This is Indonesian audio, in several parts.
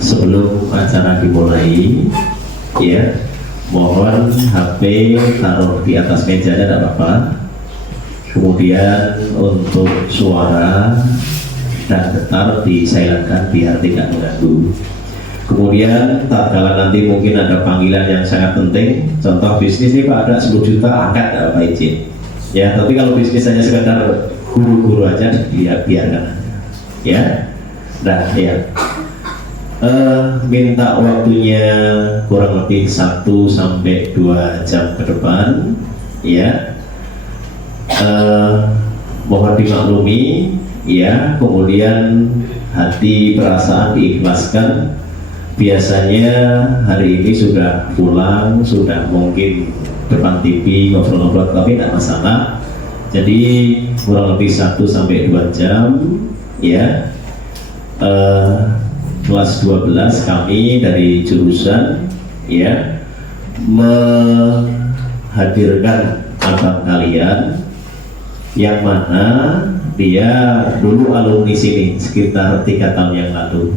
Sebelum acara dimulai, ya, mohon HP taruh di atas meja, tidak apa-apa. Kemudian untuk suara dan getar disilentkan biar tidak mengganggu. Kemudian tatkala nanti mungkin ada panggilan yang sangat penting, contoh bisnis ini Pak ada 10 juta, angkat tidak apa izin. Ya, tapi kalau bisnis hanya sekedar guru-guru aja, ya biarkan. Ya, nah ya. Minta waktunya kurang lebih 1 sampai 2 jam ke depan, ya. Mohon dimaklumi, ya. Kemudian hati perasaan diikhlaskan. Biasanya hari ini sudah pulang, sudah mungkin depan TV ngobrol-ngobrol, tapi tidak masalah. Jadi kurang lebih 1 sampai 2 jam, ya. Kelas 12 kami dari jurusan, ya, menghadirkan abang kalian yang mana dia dulu alumni sini sekitar 3 tahun yang lalu.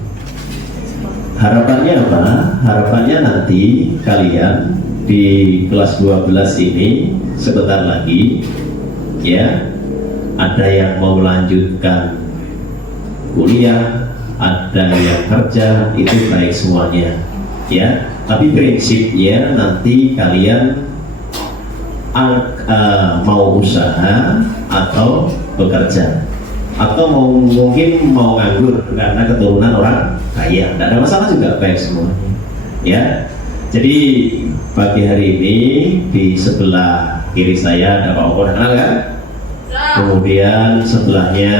Harapannya apa? Harapannya nanti kalian di kelas 12 ini sebentar lagi, ya, ada yang mau melanjutkan kuliah, ada yang kerja, itu baik semuanya, ya. Tapi prinsipnya nanti kalian mau usaha atau bekerja, atau mungkin mau nganggur karena keturunan orang kaya, tidak ada masalah juga, baik semuanya, ya. Jadi pagi hari ini di sebelah kiri saya ada Pak Opon, kenal kan? Kemudian sebelahnya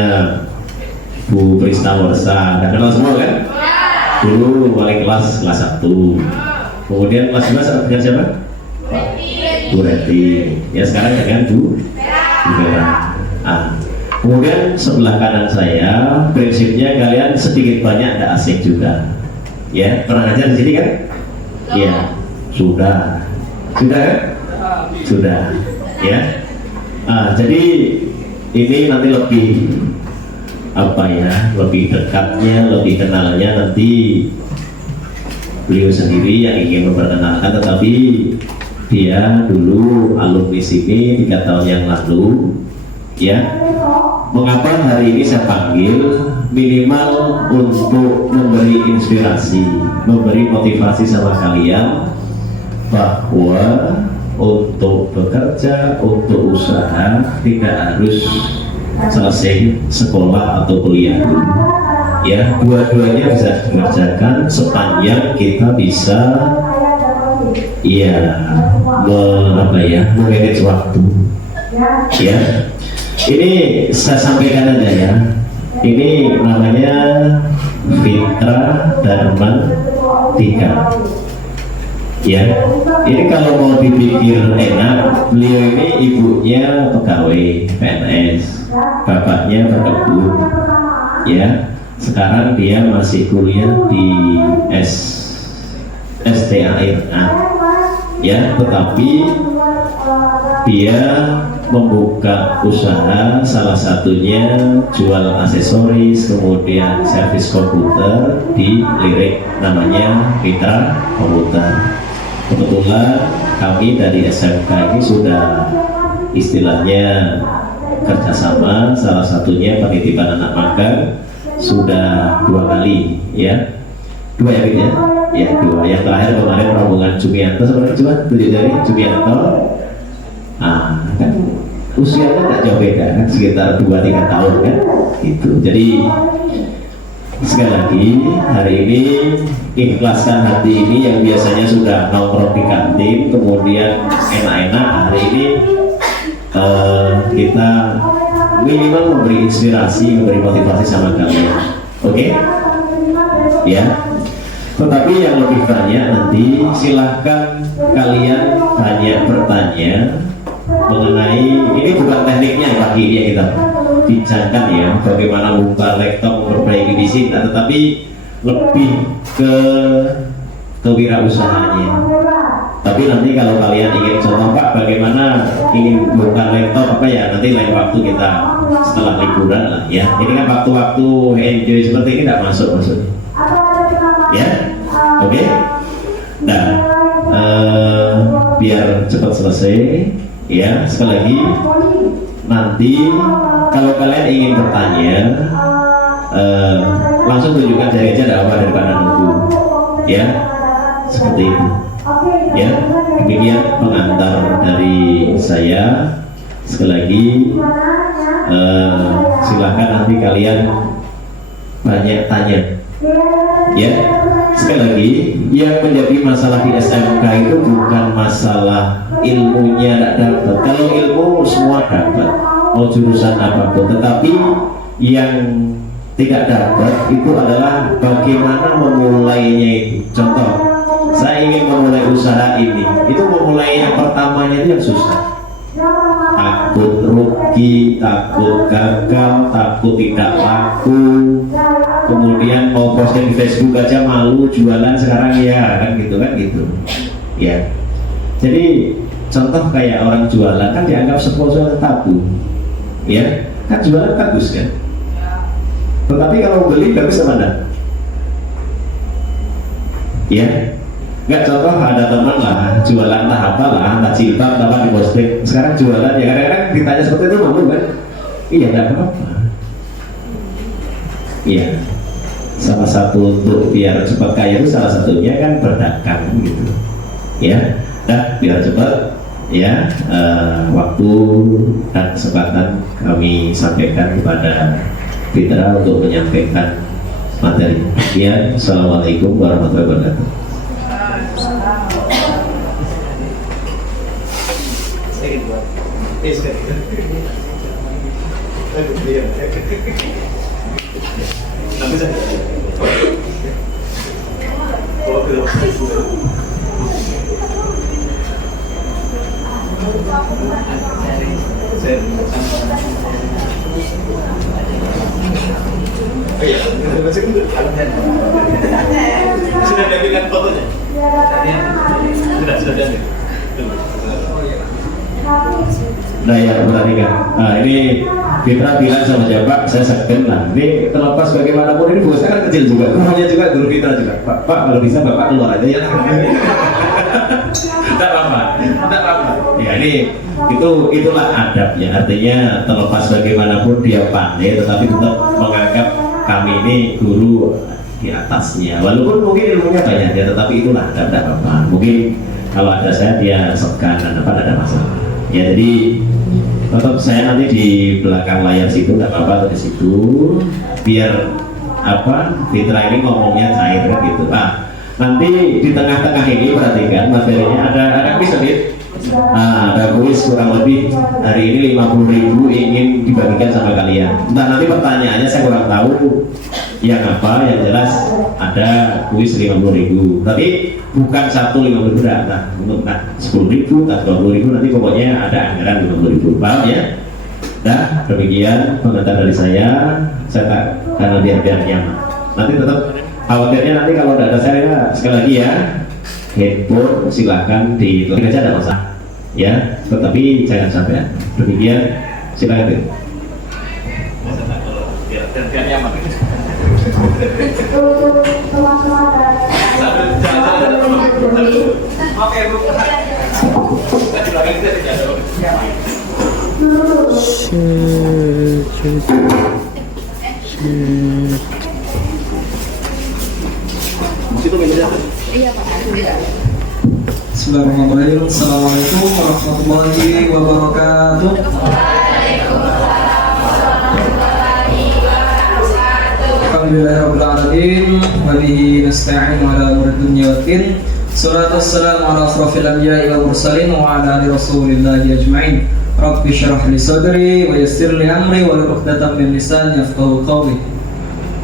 Bu Prista Warsa, ada kenal semua kan? Dulu wali kelas 1. Kemudian kelas 2 dengan siapa? Bu Reti. Ya sekarang dengan Bu Vera. Kemudian sebelah kanan saya, prinsipnya kalian sedikit banyak ada asing juga, ya. Pernah ngajar di sini kan? Ya, sudah kan? Sudah, ya. Jadi ini nanti lebih apa ya? Lebih dekatnya, lebih kenalnya nanti beliau sendiri yang ingin memperkenalkan, tetapi dia dulu alumni sini 3 tahun yang lalu, ya. Mengapa hari ini saya panggil? Minimal untuk memberi inspirasi, memberi motivasi sama kalian bahwa untuk bekerja, untuk usaha tidak harus selesai sekolah atau kuliah dulu, ya. Dua-duanya bisa dikerjakan sepanjang kita bisa, ya, memanage waktu, ya. Ini saya sampaikan aja ya. Ini namanya Fitra Darmantika. Ya. Ini kalau mau dipikir enak, beliau ini ibunya pegawai PNS, bapaknya berkebun. Ya. Sekarang dia masih kuliah di STAIRA. Ya, tetapi dia membuka usaha, salah satunya jual aksesoris, kemudian servis komputer di Lirik, namanya Fitra Komputer. Kebetulan kami dari SMK ini sudah istilahnya kerjasama, salah satunya penitipan anak magang sudah 2 kali, ya. 2 ya, ya? Ya, 2. Yang terakhir kemarin rombongan Jumianto, sebenarnya cuma 7 dari Jumianto. Kan usianya tak jauh beda kan, sekitar 2-3 tahun kan, gitu. Jadi sekali lagi hari ini ikhlaskan hati ini yang biasanya sudah nongkrong di kantin, kemudian enak-enak, hari ini kita minimal memberi inspirasi, memberi motivasi sama kalian, oke? Ya. Tetapi yang lebih banyak nanti silahkan kalian banyak bertanya mengenai, ini bukan tekniknya pagi ini yang kita bincangkan ya, bagaimana buka laptop, memperbaiki di sini, tetapi lebih ke kewirausahanya. Tapi nanti kalau kalian ingin contoh Pak, bagaimana ingin buka laptop apa ya, nanti lain waktu kita setelah liburan lah ya. Ini kan waktu-waktu enjoy seperti ini tidak masuk maksudnya. Ya, oke. Nah, biar cepat selesai, ya sekali lagi nanti kalau kalian ingin bertanya, langsung tunjukkan jari aja, tidak apa daripada nunggu, ya seperti itu. Ya, demikian pengantar dari saya. Sekali lagi, silakan nanti kalian banyak tanya. Ya, sekali lagi, yang menjadi masalah di SMK itu bukan masalah ilmunya tidak dapat. Kalau ilmu semua dapat, mau jurusan apapun. Tetapi yang tidak dapat itu adalah bagaimana memulainya itu. Contoh, saya ingin memulai usaha ini, itu memulai yang pertamanya itu yang susah. Takut rugi, takut gagal, takut tidak laku. Kemudian mau posting di Facebook aja malu, jualan sekarang ya kan gitu ya. Jadi contoh kayak orang jualan kan dianggap sesuatu tabu, ya kan jualan bagus kan. Tetapi kalau beli bagus apa enggak? Ya, nggak, contoh ada teman lah jualan entah apa lah, entah jilbab, entah apa di posting. Sekarang jualan ya kadang-kadang ditanya seperti itu malu kan? Iya, nggak apa-apa. Iya, salah satu untuk biar cepat kaya itu salah satunya kan berdagang gitu. Ya, nah biar cepat ya, waktu dan kesempatan kami sampaikan kepada Fitra untuk menyampaikan materi. Ya, assalamualaikum warahmatullahi wabarakatuh. Sudah diambilkan fotonya? Sudah diambil. Nah ya, perhatikan. Nah ini Fitra bilang sama Pak, saya segen lah. Ini terlepas bagaimanapun ini bosnya kan kecil juga, rumahnya juga guru Fitra juga. Pak kalau bisa Bapak keluar aja ya. Tidak apa-apa. Ya ini itulah adabnya. Artinya terlepas bagaimanapun dia pandai, tetapi tetap menganggap kami ini guru di atasnya. Walaupun mungkin ilmunya banyak ya, tetapi itulah tidak apa-apa. Mungkin kalau ada saya dia segan dan apa ada masalah. Ya jadi tetap saya nanti di belakang layar situ nggak apa-apa, di situ biar apa Fitra ini ngomongnya cair kan gitu. Nah nanti di tengah-tengah ini perhatikan materinya ada kuis sedikit. Nah, ada kuis kurang lebih hari ini 50.000 ingin dibagikan sama kalian. Entah nanti pertanyaannya saya kurang tahu yang apa, yang jelas ada kuis 50.000. Tapi bukan satu 50.000 nah, untuk 10.000, 20.000 nanti pokoknya ada anggaran 50.000. Paham ya? Nah, demikian pengantar dari saya tak karena biar nyaman. Nanti tetap khawatirnya nanti kalau tidak ada saya sekali lagi ya, handphone silahkan ditulis aja, tidak masalah ya, tetapi jangan sampai. Demikian, silakan deh. Biar nyaman. Oke Bu. Di belakang kita Iya Pak. Bismillahirrahmanirrahim. Assalamualaikum warahmatullahi wabarakatuh. Alhamdulillahirabbil alamin wa bihi nasta'in ala umuri dunya waddin. Shalatu wassalamu ala asrofil anbiya'i wal mursalin wa ala ali rasulillahi ajma'in. Rabbi shrah li sadri wa yassir li amri wa hlul 'uqdatam min lisani yafqahu qawli.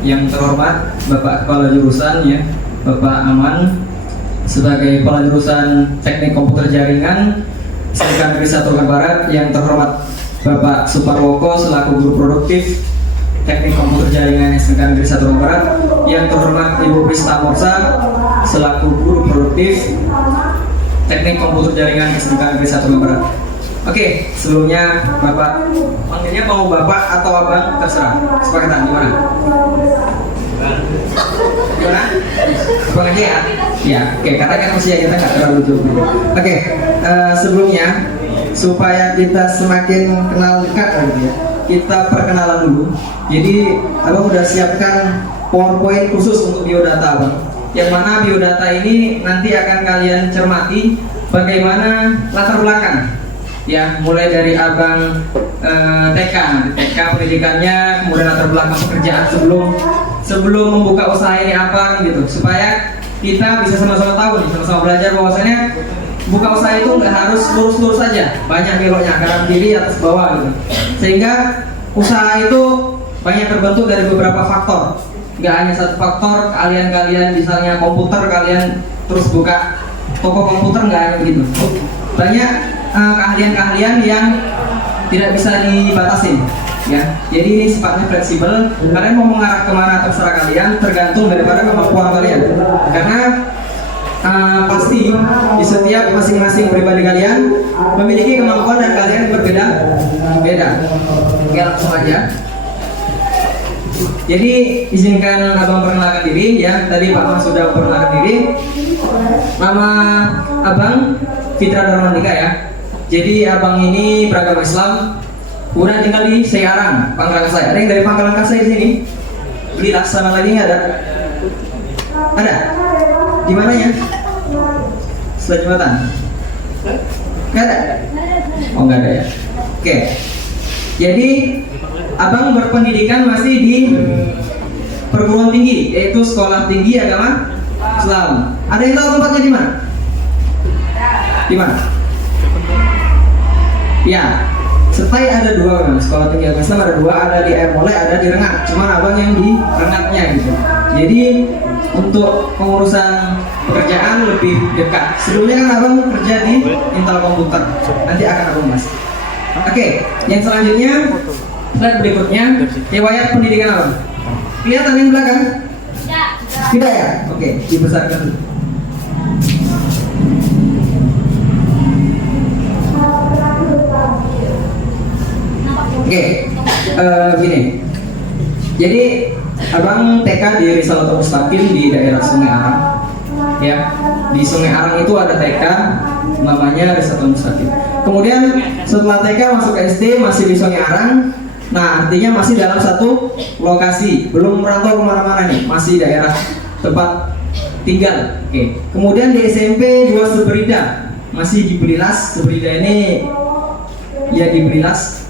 Yang terhormat Bapak Kepala Jurusan ya, Bapak Aman sebagai Kepala Jurusan Teknik Komputer Jaringan SMK Negeri 1 Rokan Barat, yang terhormat Bapak Suparwoko selaku Guru Produktif Teknik Komputer Jaringan SMK Negeri 1 Rokan Barat, yang terhormat Ibu Prista Morsa selaku Guru Produktif Teknik Komputer Jaringan SMK Negeri 1 Rokan Barat. Oke, sebelumnya Bapak panggilnya mau Bapak atau Abang terserah, kesepakatan gimana? Gimana? Abang aja ya? Ya, oke, katakan usia kita nggak terlalu jauh. Oke, sebelumnya supaya kita semakin kenal dekat gitu ya, kita perkenalan dulu. Jadi abang udah siapkan PowerPoint khusus untuk biodata abang, yang mana biodata ini nanti akan kalian cermati bagaimana latar belakang ya, mulai dari abang TK pendidikannya, kemudian latar belakang pekerjaan sebelum membuka usaha ini apa gitu, supaya kita bisa sama-sama tahu nih, sama-sama belajar bahwasanya buka usaha itu nggak harus lurus-lurus saja, banyak beloknya, kanan kiri atas bawah gitu, sehingga usaha itu banyak terbentuk dari beberapa faktor, nggak hanya satu faktor. Kalian misalnya komputer, kalian terus buka toko komputer, nggak hanya begitu, banyak keahlian-keahlian yang tidak bisa dibatasin ya. Jadi ini sifatnya fleksibel, kalian mau mengarah kemana terserah kalian, tergantung daripada kemampuan kalian, karena pasti di setiap masing-masing pribadi kalian memiliki kemampuan dan kalian berbeda-beda. Oke, langsung aja. Jadi izinkan abang perkenalkan diri ya. Tadi Pak Mas sudah perkenalkan diri. Nama abang Fitra Darmandika ya. Jadi abang ini beragama Islam, udah tinggal di Sekarang, Pangkalan Kasai. Ada yang dari Pangkalan Kasai di sini? Beli laksana lagi nggak ada? Ada? Di mananya? Setelah jembatan? Nggak ada? Oh nggak ada ya. Oke. Jadi abang berpendidikan masih di perguruan tinggi, yaitu Sekolah Tinggi Agama Islam. Ada yang tahu tempatnya di mana? Di mana? Ya, Setai ada dua memang, Sekolah Tinggi Agama Islam ada dua, ada di Air Molek, ada di Rengat. Cuman abang yang di Rengatnya gitu. Jadi untuk pengurusan pekerjaan lebih dekat. Sebelumnya kan abang kerja di Intel Komputer. Nanti akan abang bahas. Oke, yang selanjutnya slide berikutnya riwayat pendidikan abang. Kelihatan yang belakang? Tidak ya? Oke, dibesarkan dulu. Oke, gini. Jadi abang TK di Risalatul Mustaqim di daerah Sungai Arang. Ya, di Sungai Arang itu ada TK namanya Risalatul Mustaqim. Kemudian setelah TK masuk ke SD masih di Sungai Arang. Nah, artinya masih dalam satu lokasi, belum merantau kemana-mana nih, masih daerah tempat tinggal. Oke. Kemudian di SMP 2 Seberida, masih di Belilas. Seberida ini ya di Belilas.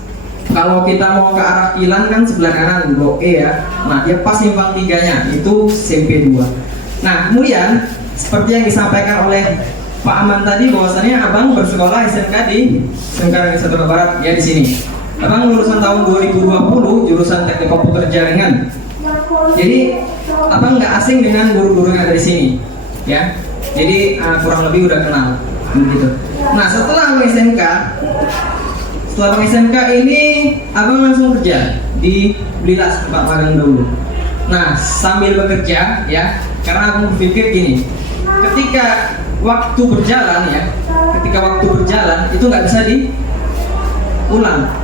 Kalau kita mau ke arah Kilan kan sebelah kanan Blok E ya. Nah, dia pas simpang 3-nya itu SMP 2. Nah, kemudian seperti yang disampaikan oleh Pak Aman tadi bahwasannya abang bersekolah SMK di Sengkareng Sumatera Barat ya di sini. Abang lulusan tahun 2020 jurusan Teknik Komputer Jaringan. Jadi abang nggak asing dengan guru-guru yang ada di sini, ya. Jadi kurang lebih udah kenal, begitu. Nah setelah abang SMK ini abang langsung kerja di Belilas tempat magang dulu. Nah sambil bekerja ya, karena abang berpikir gini, ketika waktu berjalan itu nggak bisa diulang.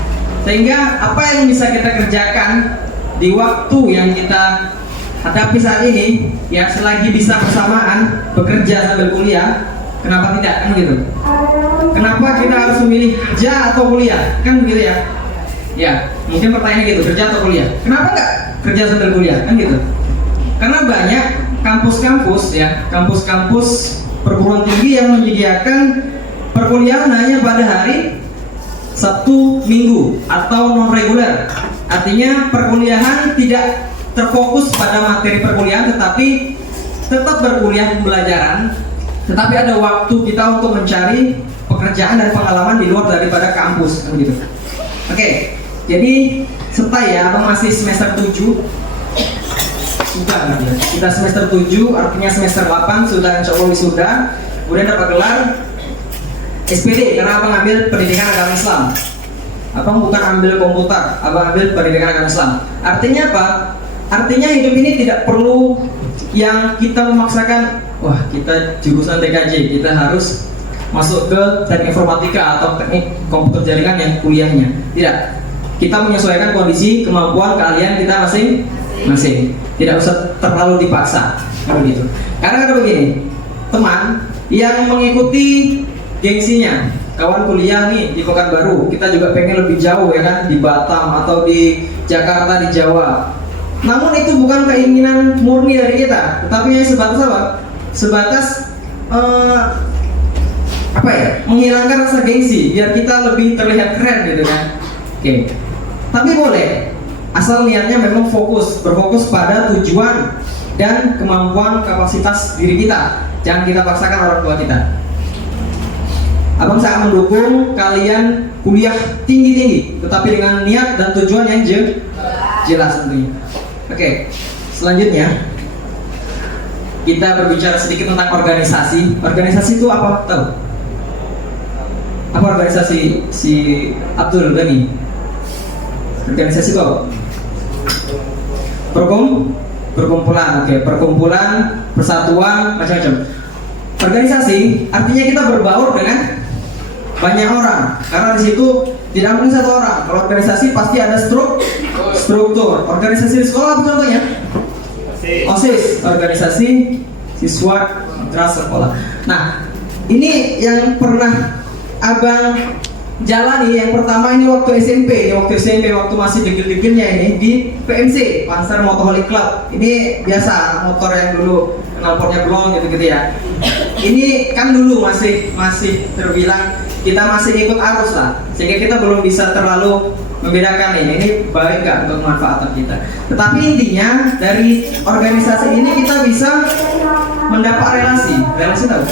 Sehingga apa yang bisa kita kerjakan di waktu yang kita hadapi saat ini, ya selagi bisa bersamaan bekerja sambil kuliah, kenapa tidak kan gitu? Kenapa kita harus memilih kerja atau kuliah? Kan begitu ya? Ya, mungkin pertanyaannya gitu, kerja atau kuliah? Kenapa nggak kerja sambil kuliah? Kan gitu? Karena banyak kampus-kampus ya, kampus-kampus perguruan tinggi yang menyediakan perkuliahan hanya pada hari Sabtu Minggu atau non reguler. Artinya perkuliahan tidak terfokus pada materi perkuliahan, tetapi tetap berkuliah pembelajaran, tetapi ada waktu kita untuk mencari pekerjaan dan pengalaman di luar daripada kampus kan gitu. Oke, jadi Setai ya, abang masih semester 7. Sudah kan ya? Kita semester 7, artinya semester 8 sudah insya Allah wisuda. Kemudian dapat gelar SPD karena abang ambil pendidikan agama Islam. Abang bukan ambil komputer, abang ambil pendidikan agama Islam. Artinya apa? Artinya hidup ini tidak perlu yang kita memaksakan, wah kita jurusan TKJ, kita harus masuk ke teknik informatika atau teknik komputer jaringan yang kuliahnya. Tidak. Kita menyesuaikan kondisi, kemampuan, keahlian kita Masih. Tidak usah terlalu dipaksa. Kan begitu. Karena ada begini, teman yang mengikuti gengsinya, kawan kuliah nih di Pekanbaru, kita juga pengen lebih jauh ya kan, di Batam atau di Jakarta, di Jawa. Namun itu bukan keinginan murni dari kita, tetapi hanya sebatas apa? Sebatas apa ya? Menghilangkan rasa gengsi, biar kita lebih terlihat keren gitu kan. Oke. Tapi boleh, asal niatnya memang berfokus pada tujuan dan kemampuan kapasitas diri kita. Jangan kita paksakan orang tua kita. Abang sangat mendukung kalian kuliah tinggi-tinggi, tetapi dengan niat dan tujuan yang jelas tentunya. Oke, selanjutnya kita berbicara sedikit tentang organisasi. Organisasi itu apa? Tahu? Apa organisasi si Abdul Ghani? Organisasi itu apa? Perkumpulan, oke, perkumpulan, persatuan, macam-macam. Organisasi artinya kita berbaur dengan banyak orang, karena di situ tidak mungkin satu orang. Kalau organisasi pasti ada struktur. Organisasi di sekolah apa contohnya? OSIS, organisasi siswa mitra sekolah. Nah, ini yang pernah abang jalani yang pertama ini waktu SMP, waktu masih degil-degilnya ini di PMC, Panser Motorholic Club. Ini biasa motor yang dulu knalpotnya blong gitu-gitu ya. Ini kan dulu masih terbilang kita masih ikut arus lah, sehingga kita belum bisa terlalu membedakan ini baik nggak untuk manfaatan kita. Tetapi intinya dari organisasi ini kita bisa mendapat relasi tahu?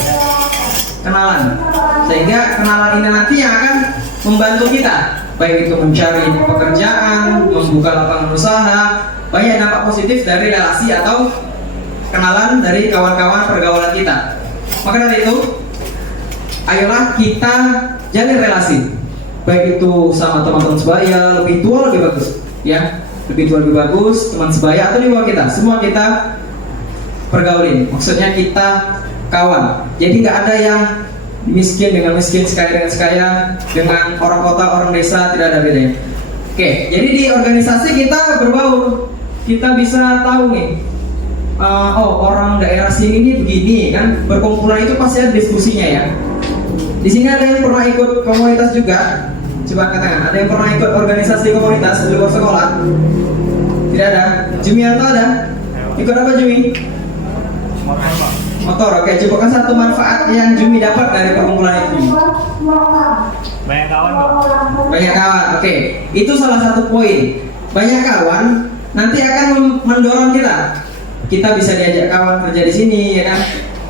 Kenalan, sehingga kenalan ini nantinya akan membantu kita, baik itu mencari pekerjaan, membuka lapangan usaha, banyak dampak positif dari relasi atau kenalan dari kawan-kawan pergaulan kita. Maka dari itu, ayolah kita jalin relasi, baik itu sama teman-teman sebaya, lebih tua lebih bagus, ya, lebih tua lebih bagus, teman sebaya atau di bawah kita, semua kita pergaulin. Maksudnya kita kawan. Jadi nggak ada yang miskin dengan miskin, sekaya dengan sekaya, dengan orang kota, orang desa, tidak ada bedanya. Oke, jadi di organisasi kita berbaur, kita bisa tahu nih, oh orang daerah sini ini begini kan, berkumpulan itu pasti ada diskusinya ya. Di sini ada yang pernah ikut komunitas juga, coba katakan, ada yang pernah ikut organisasi komunitas di luar sekolah? Tidak ada. Jumianto ada? Ikut apa Jumi? Motor, oke, coba satu manfaat yang Jumi dapat dari perkumpulan itu. Banyak kawan, Pak. Banyak kawan, oke. Itu salah satu poin. Banyak kawan nanti akan mendorong kita. Kita bisa diajak kawan kerja di sini, ya kan?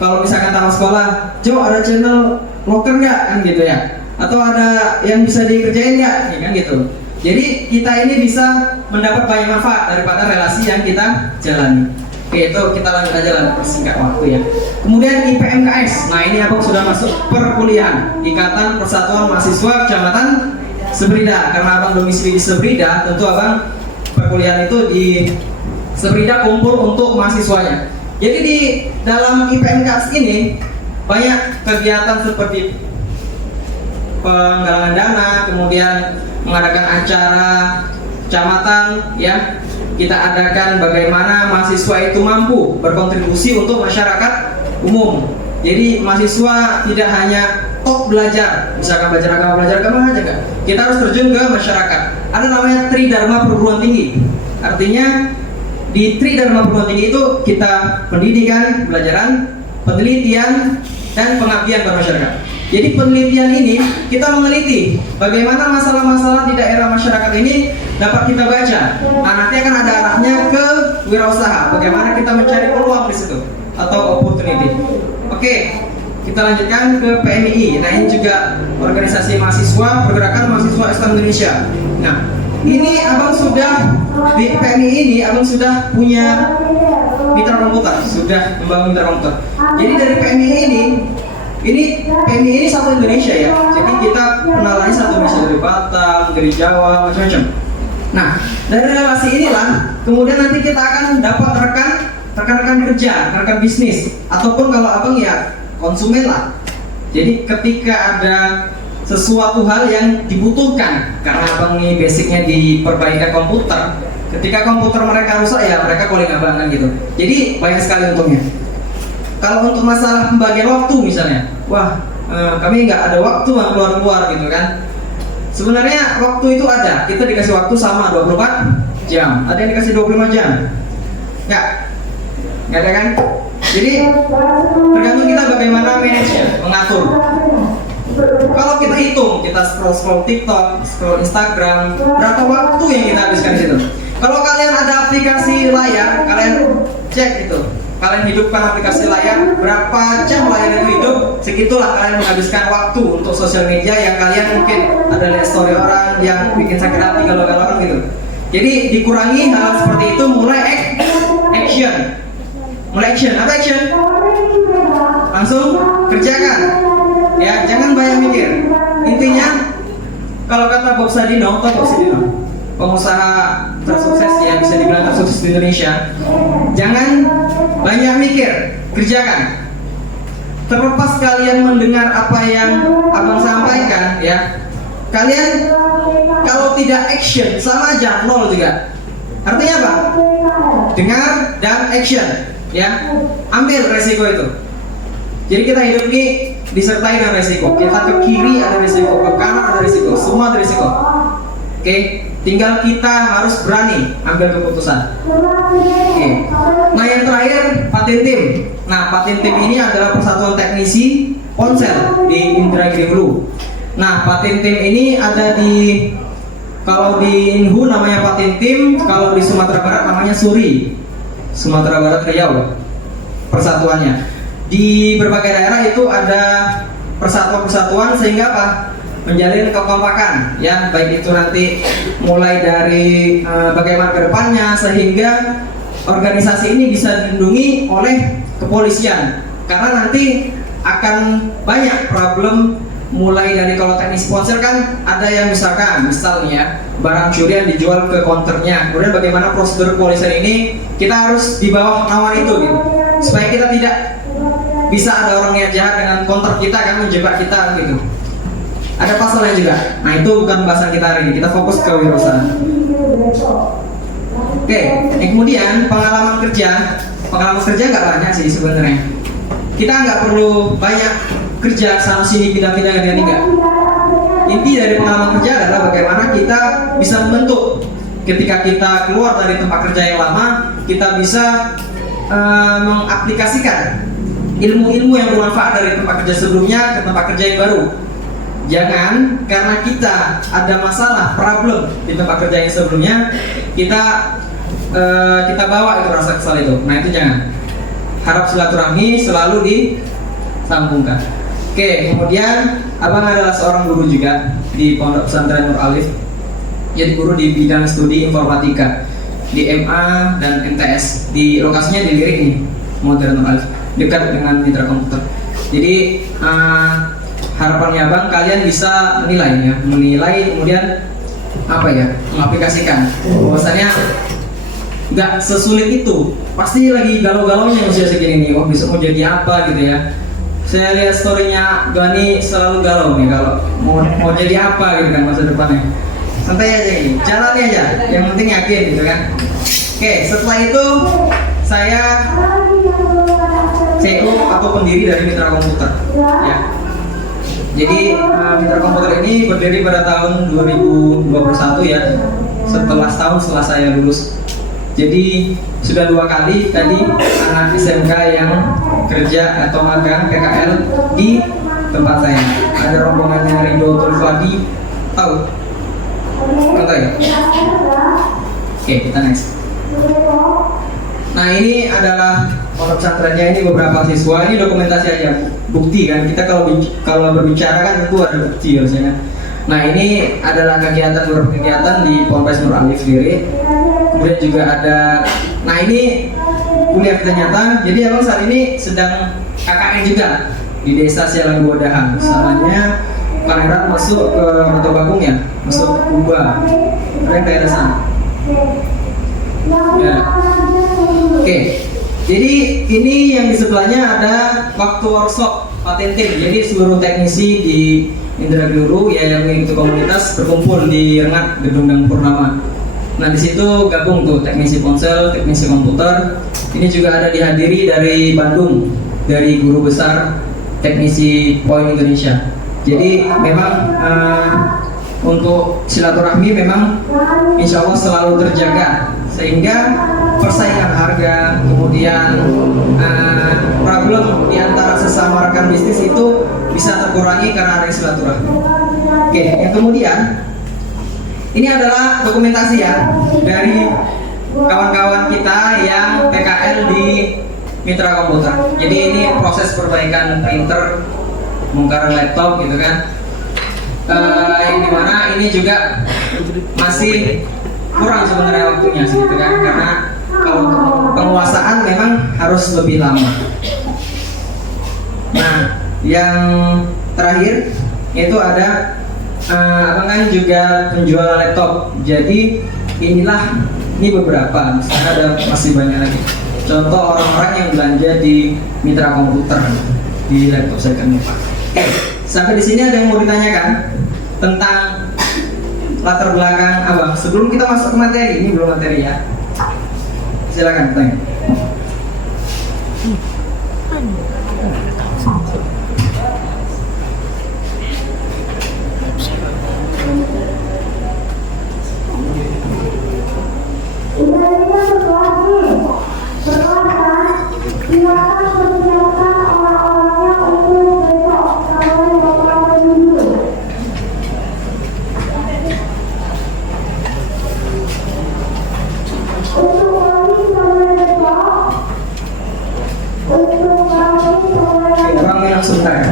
Kalau misalkan tamat sekolah, Jo ada channel loker nggak, kan gitu ya? Atau ada yang bisa dikerjain nggak, ya kan gitu. Jadi kita ini bisa mendapat banyak manfaat daripada relasi yang kita jalani. Oke, itu kita lanjut aja lah, persingkat waktu ya. Kemudian IPMKS, nah ini abang sudah masuk perkuliahan, Ikatan Persatuan Mahasiswa Kecamatan Sebrida. Karena abang domisili di Sebrida, tentu abang perkuliahan itu di Sebrida kumpul untuk mahasiswanya. Jadi di dalam IPMKS ini banyak kegiatan seperti penggalangan dana, kemudian mengadakan acara kecamatan, ya. Kita adakan bagaimana mahasiswa itu mampu berkontribusi untuk masyarakat umum. Jadi mahasiswa tidak hanya top belajar, misalkan belajar agama aja enggak. Kita harus terjun ke masyarakat. Ada namanya Tridharma Perguruan Tinggi. Artinya di Tridharma Perguruan Tinggi itu kita pendidikan, pembelajaran, penelitian, dan pengabdian pada masyarakat. Jadi penelitian ini kita meneliti bagaimana masalah-masalah di daerah masyarakat ini dapat kita baca. Nah, nanti akan ada arahnya ke wirausaha. Bagaimana kita mencari peluang di situ atau opportunity. Oke, kita lanjutkan ke PMII. Nah, ini juga organisasi mahasiswa, pergerakan mahasiswa Islam Indonesia. Nah, ini abang sudah di PMII ini abang sudah punya mitra komputer, sudah membangun mitra komputer. Jadi dari PMII ini PMI ini satu Indonesia ya. Jadi kita kenalannya satu Indonesia, dari Batam, dari Jawa, macam-macam. Nah, dari relasi inilah kemudian nanti kita akan dapat rekan-rekan kerja, rekan bisnis, ataupun kalau abang ya konsumen lah. Jadi ketika ada sesuatu hal yang dibutuhkan, karena abang ini basicnya di perbaikan komputer. Ketika komputer mereka rusak ya mereka calling abang kan gitu. Jadi banyak sekali untungnya. Kalau untuk masalah pembagian waktu misalnya, wah kami nggak ada waktu keluar-keluar gitu kan. Sebenarnya waktu itu ada, kita dikasih waktu sama 24 jam, ada yang dikasih 25 jam. Nggak ada kan? Jadi tergantung kita bagaimana manage-nya, mengatur. Kalau kita hitung, kita scroll TikTok, scroll Instagram, berapa waktu yang kita habiskan di situ? Kalau kalian ada aplikasi layar, kalian cek itu. Kalian hidupkan aplikasi layar, berapa jam layar itu hidup, segitulah kalian menghabiskan waktu untuk sosial media yang kalian mungkin ada lihat story orang yang bikin sakit hati galau-galau gitu. Jadi dikurangi hal seperti itu, mulai action. Mulai action, apa action? Langsung kerjakan. Ya, jangan banyak mikir. Intinya, kalau kata Bob Sadino, pengusaha tersukses ya, bisa dibilang tersukses di Indonesia, jangan banyak mikir, kerjakan. Terlepas kalian mendengar apa yang abang sampaikan, ya, kalian kalau tidak action sama aja nol juga. Artinya apa? Dengar dan action, ya, ambil resiko itu. Jadi kita hidup ini disertai dengan resiko. Kita ke kiri ada resiko, ke kanan ada resiko, semua ada resiko. Oke, tinggal kita harus berani ambil keputusan. Oke. Nah yang terakhir Patintim. Nah Patintim ini adalah persatuan teknisi ponsel di Indragiri Hulu. Nah Patintim ini ada di, kalau di Inhu namanya Patintim, kalau di Sumatera Barat namanya Suri. Sumatera Barat Riau persatuannya. Di berbagai daerah itu ada persatuan-persatuan sehingga apa? Menjalin kekompakan, ya, baik itu nanti mulai dari bagaimana kedepannya sehingga organisasi ini bisa dilindungi oleh kepolisian, karena nanti akan banyak problem mulai dari kalau teknis sponsor kan ada yang misalnya barang curian dijual ke counternya, kemudian bagaimana prosedur kepolisian ini kita harus di bawah naungan itu gitu, supaya kita tidak bisa ada orang niat jahat dengan counter kita kan menjebak kita gitu. Ada pasalnya juga. Nah itu bukan bahasan kita hari ini. Kita fokus ke wirausaha. Oke. Kemudian pengalaman kerja. Pengalaman kerja nggak banyak sih sebenarnya. Kita nggak perlu banyak kerja sana sini pindah-pindah ganti nggak. Inti dari pengalaman kerja adalah bagaimana kita bisa membentuk. Ketika kita keluar dari tempat kerja yang lama, kita bisa mengaplikasikan ilmu-ilmu yang bermanfaat dari tempat kerja sebelumnya ke tempat kerja yang baru. Jangan karena kita ada masalah, problem di tempat kerja yang sebelumnya, kita bawa itu rasa kesal itu. Nah itu jangan. Harap silaturahmi selalu disambungkan. Oke, kemudian abang adalah seorang guru juga di Pondok Pesantren Nur Alif. Jadi guru di bidang studi informatika di MA dan MTS. Di lokasinya di Lirik nih, Modern Nur Alif, dekat dengan Mitra Komputer. Jadi harapannya abang kalian bisa menilai kemudian apa ya, mengaplikasikan bahwasanya nggak sesulit itu. Pasti lagi galau-galaunya usia segini nih, oh besok mau jadi apa gitu ya. Saya lihat storynya Gani selalu galau nih kalau mau jadi apa gitu kan masa depannya. Santai aja ini, jalani aja, yang penting yakin gitu kan. Oke, setelah itu saya CEO atau pendiri dari Mitra Komputer ya. Jadi Mitra Komputer ini berdiri pada tahun 2021 ya, setahun setelah saya lulus. Jadi sudah 2 kali tadi anak SMK yang kerja atau magang PKL di tempat saya. Ada rombongannya Ridho Tulfadi, tahu? Tahu ya? Oke, kita next. Nah ini adalah pondok pesantrennya, ini beberapa siswa, ini dokumentasi aja, bukti kan, kita kalau berbicara kan tentu ada bukti harusnya. Nah ini adalah beberapa kegiatan di Ponpes Nur Alif sendiri. Kemudian juga ada, nah ini kuliah kita nyata. Jadi abang saat ini sedang KKN juga di Desa Sialan Bodahan. Misalnya Pangeran masuk ke Ratu Bakung ya, masuk Kuba, kalian daerah sana. Ya. Oke. Jadi ini yang di sebelahnya ada waktu workshop Patintim. Jadi seluruh teknisi di Indraguru yang mengikuti komunitas berkumpul di Rengat Gedung Dan Purnama. Nah di situ gabung tuh teknisi ponsel, teknisi komputer. Ini juga ada dihadiri dari Bandung, dari guru besar teknisi Poin Indonesia. Jadi memang untuk silaturahmi memang insya Allah selalu terjaga, sehingga persaingan harga, kemudian problem di antara sesama rekan bisnis itu bisa terkurangi karena ada silaturahmi. Oke, yang kemudian ini adalah dokumentasi ya dari kawan-kawan kita yang PKL di Mitra Komputer. Jadi ini proses perbaikan printer, bongkaran laptop gitu kan. Yang dimana ini juga masih kurang sebenarnya waktunya sih gitu kan, karena kalau untuk penguasaan memang harus lebih lama. Nah, yang terakhir itu ada abang kan juga penjual laptop. Jadi ini beberapa, misalnya ada masih banyak lagi. Contoh orang-orang yang belanja di Mitra Komputer di laptop second Pak. Oke, sampai di sini ada yang mau ditanyakan tentang latar belakang abang. Sebelum kita masuk ke materi, ini belum materi ya. Silakan tanya. Abang langsung tanya.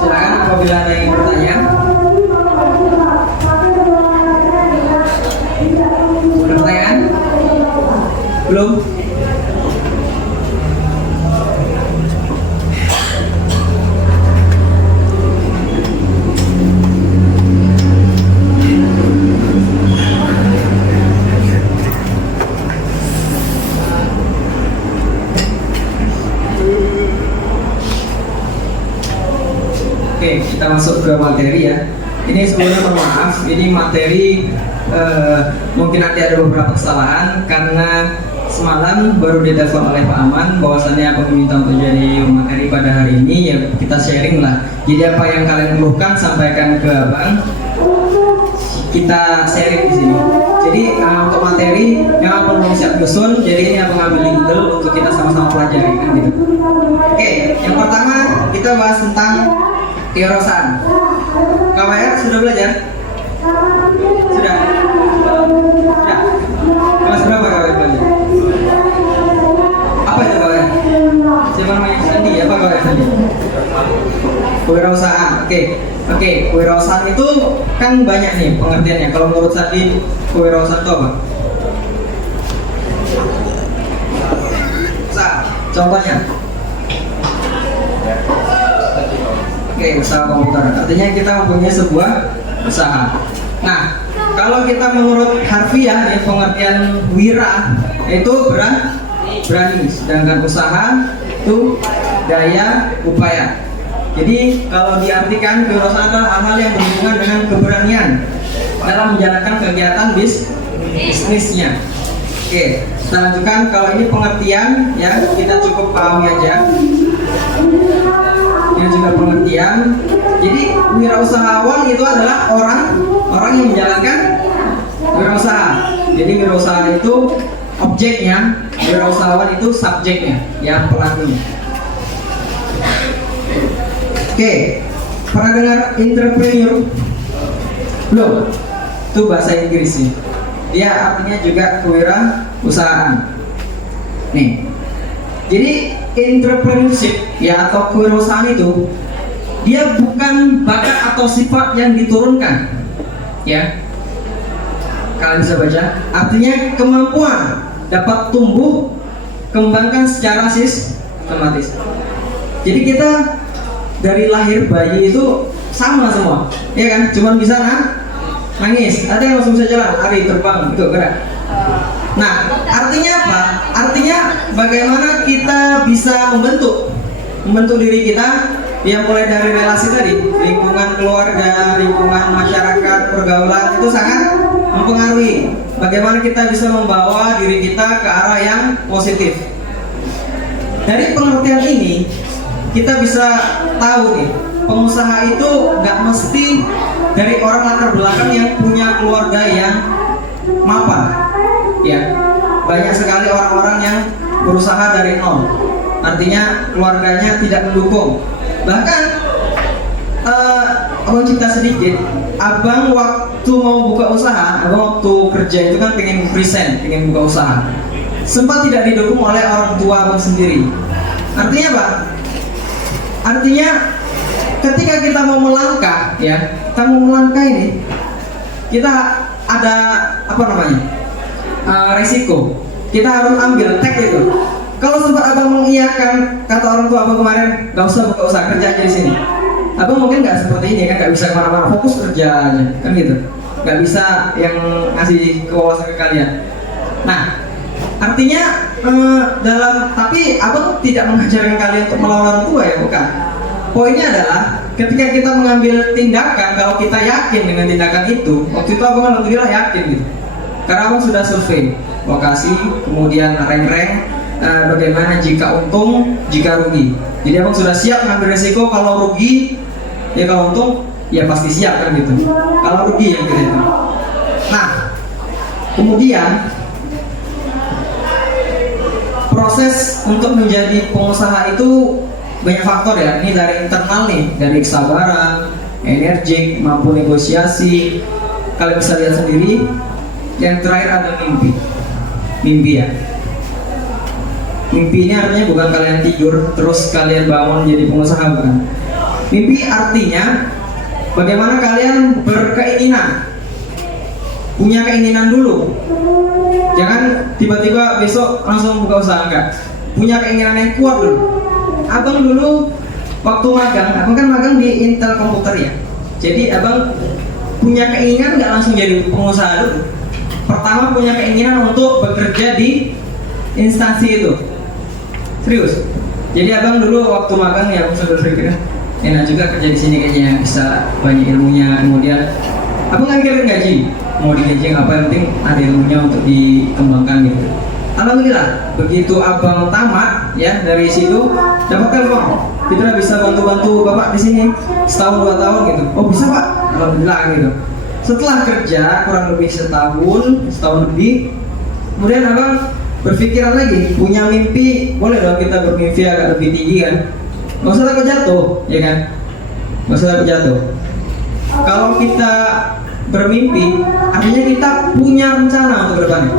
Silakan apabila ada yang bertanya. Ada pertanyaan? Belum? Oke, kita masuk ke materi ya. Ini sebelumnya mohon maaf, ini materi mungkin nanti ada beberapa kesalahan karena semalam baru ditelepon oleh Pak Aman bahwasannya aku meminta untuk jadi materi pada hari ini, ya kita sharing lah. Jadi apa yang kalian keluhkan sampaikan ke abang, kita sharing di sini. Jadi untuk materi yang perlu siap nyusun, jadi ini aku ngambil link dulu untuk kita sama-sama pelajari kan gitu. Oke, yang pertama kita bahas tentang keerosan. KWR sudah belajar? Sudah? Ya. Kelas berapa KWR belajar? Apa itu KWR? Siapa namanya? Sandi, apa KWR Sandi? Kewirausahaan. Oke, kewirausahaan itu kan banyak nih pengertiannya. Kalau menurut Sandi, kewirausahaan itu apa? Contohnya? Oke, usaha komputer. Artinya kita mempunyai sebuah usaha. Nah, kalau kita menurut harfiah ya, pengertian wira itu berani, sedangkan usaha itu daya upaya. Jadi kalau diartikan kewirausahaan adalah hal-hal yang berhubungan dengan keberanian dalam menjalankan kegiatan bisnisnya. Oke, kita lanjutkan. Kalau ini pengertian ya, kita cukup pahami aja. Ini juga pengertian. Jadi wirausahawan itu adalah orang yang menjalankan wirausaha. Jadi wirausaha itu objeknya, wirausahawan itu subjeknya, yang pelakunya. Oke, pernah dengar entrepreneur? Belum? Itu bahasa Inggris sih. Dia artinya juga kewirausahaan. Nih, Jadi entrepreneurship ya atau kewirausahaan itu dia bukan bakat atau sifat yang diturunkan, ya. Kalian bisa baca. Artinya kemampuan dapat tumbuh kembangkan secara sistematis. Jadi kita dari lahir bayi itu sama semua, ya kan? Cuman bisa nangis. Ada yang langsung bisa jalan, lari, terbang, itu gerak. Nah, artinya apa? Artinya bagaimana kita bisa membentuk diri kita yang mulai dari relasi tadi, lingkungan keluarga, lingkungan masyarakat, pergaulan itu sangat mempengaruhi bagaimana kita bisa membawa diri kita ke arah yang positif. Dari pengertian ini kita bisa tahu nih, pengusaha itu nggak mesti dari orang latar belakang yang punya keluarga yang mapan. Ya, banyak sekali orang-orang yang berusaha dari nol. Artinya keluarganya tidak mendukung. Bahkan abang cerita sedikit. Abang waktu mau buka usaha, abang waktu kerja itu kan pengen present, pengen buka usaha. Sempat tidak didukung oleh orang tua abang sendiri. Artinya apa? Artinya ketika kita mau melangkah, ya, kita mau melangkah ini, kita ada apa namanya? Resiko. Kita harus ambil tag itu. Kalau sempat abang mengiyakan kata orang tua abang kemarin, nggak usah buka usaha, kerja aja di sini. Abang mungkin nggak seperti ini kan, nggak bisa kemana-mana, fokus kerja aja, kan gitu. Nggak bisa yang ngasih kewawasan ke kalian. Nah, artinya tapi abang tidak mengajarkan kalian untuk melawan orang tua, ya bukan. Poinnya adalah ketika kita mengambil tindakan, kalau kita yakin dengan tindakan itu, waktu itu abang alhamdulillah yakin gitu. Karena abang sudah survei lokasi, kemudian rank-rank bagaimana jika untung, jika rugi. Jadi abang sudah siap mengambil resiko. Kalau rugi, ya kalau untung, ya pasti siap kan gitu. Kalau rugi yang gitu. Nah, kemudian proses untuk menjadi pengusaha itu banyak faktor ya. Ini dari internal nih, dari kesabaran, energik, mampu negosiasi. Kalian bisa lihat sendiri. Yang terakhir ada mimpi ya. Mimpi ini artinya bukan kalian tidur terus kalian bangun jadi pengusaha, bukan. Mimpi artinya bagaimana kalian berkeinginan, punya keinginan dulu. Jangan tiba-tiba besok langsung buka usaha, enggak. Punya keinginan yang kuat dulu. Abang dulu waktu magang, abang kan magang di Intel Komputer ya. Jadi abang punya keinginan nggak langsung jadi pengusaha dulu. Pertama punya keinginan untuk bekerja di instansi itu. Serius. Jadi abang dulu waktu magang ya, aku sudah berpikir enak juga kerja di sini, kayaknya bisa banyak ilmunya. Kemudian abang nggak mikirin gaji, mau digaji apa, yang penting ada ilmunya untuk dikembangkan gitu. Alhamdulillah begitu abang tamat ya dari situ dapat telepon, Fitra bisa bantu bapak di sini setahun 2 tahun gitu. Oh bisa pak, alhamdulillah gitu. Setelah kerja kurang lebih setahun lebih, kemudian abang berpikiran lagi, punya mimpi, boleh dong kita bermimpi agak lebih tinggi kan? Gak usah takut jatuh, ya kan? Gak usah takut jatuh. Kalau kita bermimpi, artinya kita punya rencana untuk kedepannya,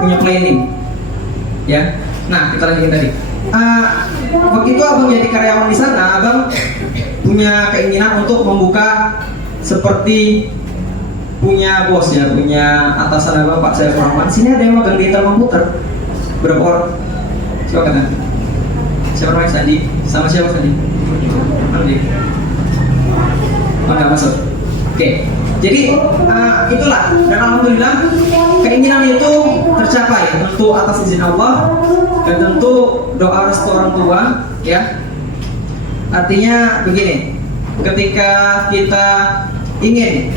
punya planning, ya. Nah, kita lanjutin tadi. Begitu abang jadi karyawan di sana, abang punya keinginan untuk membuka seperti punya bos ya, punya atasan abang, Pak Saiful Rahman. Sini ada yang magang di Intel Komputer. Berapa orang? Siapa kata? Siapa namanya? Sandi. Sama siapa Sandi? Andi. Nggak masuk. Oke. Jadi itulah, dan alhamdulillah keinginan itu tercapai tentu atas izin Allah dan tentu doa restu orang tua ya. Artinya begini, ketika kita ingin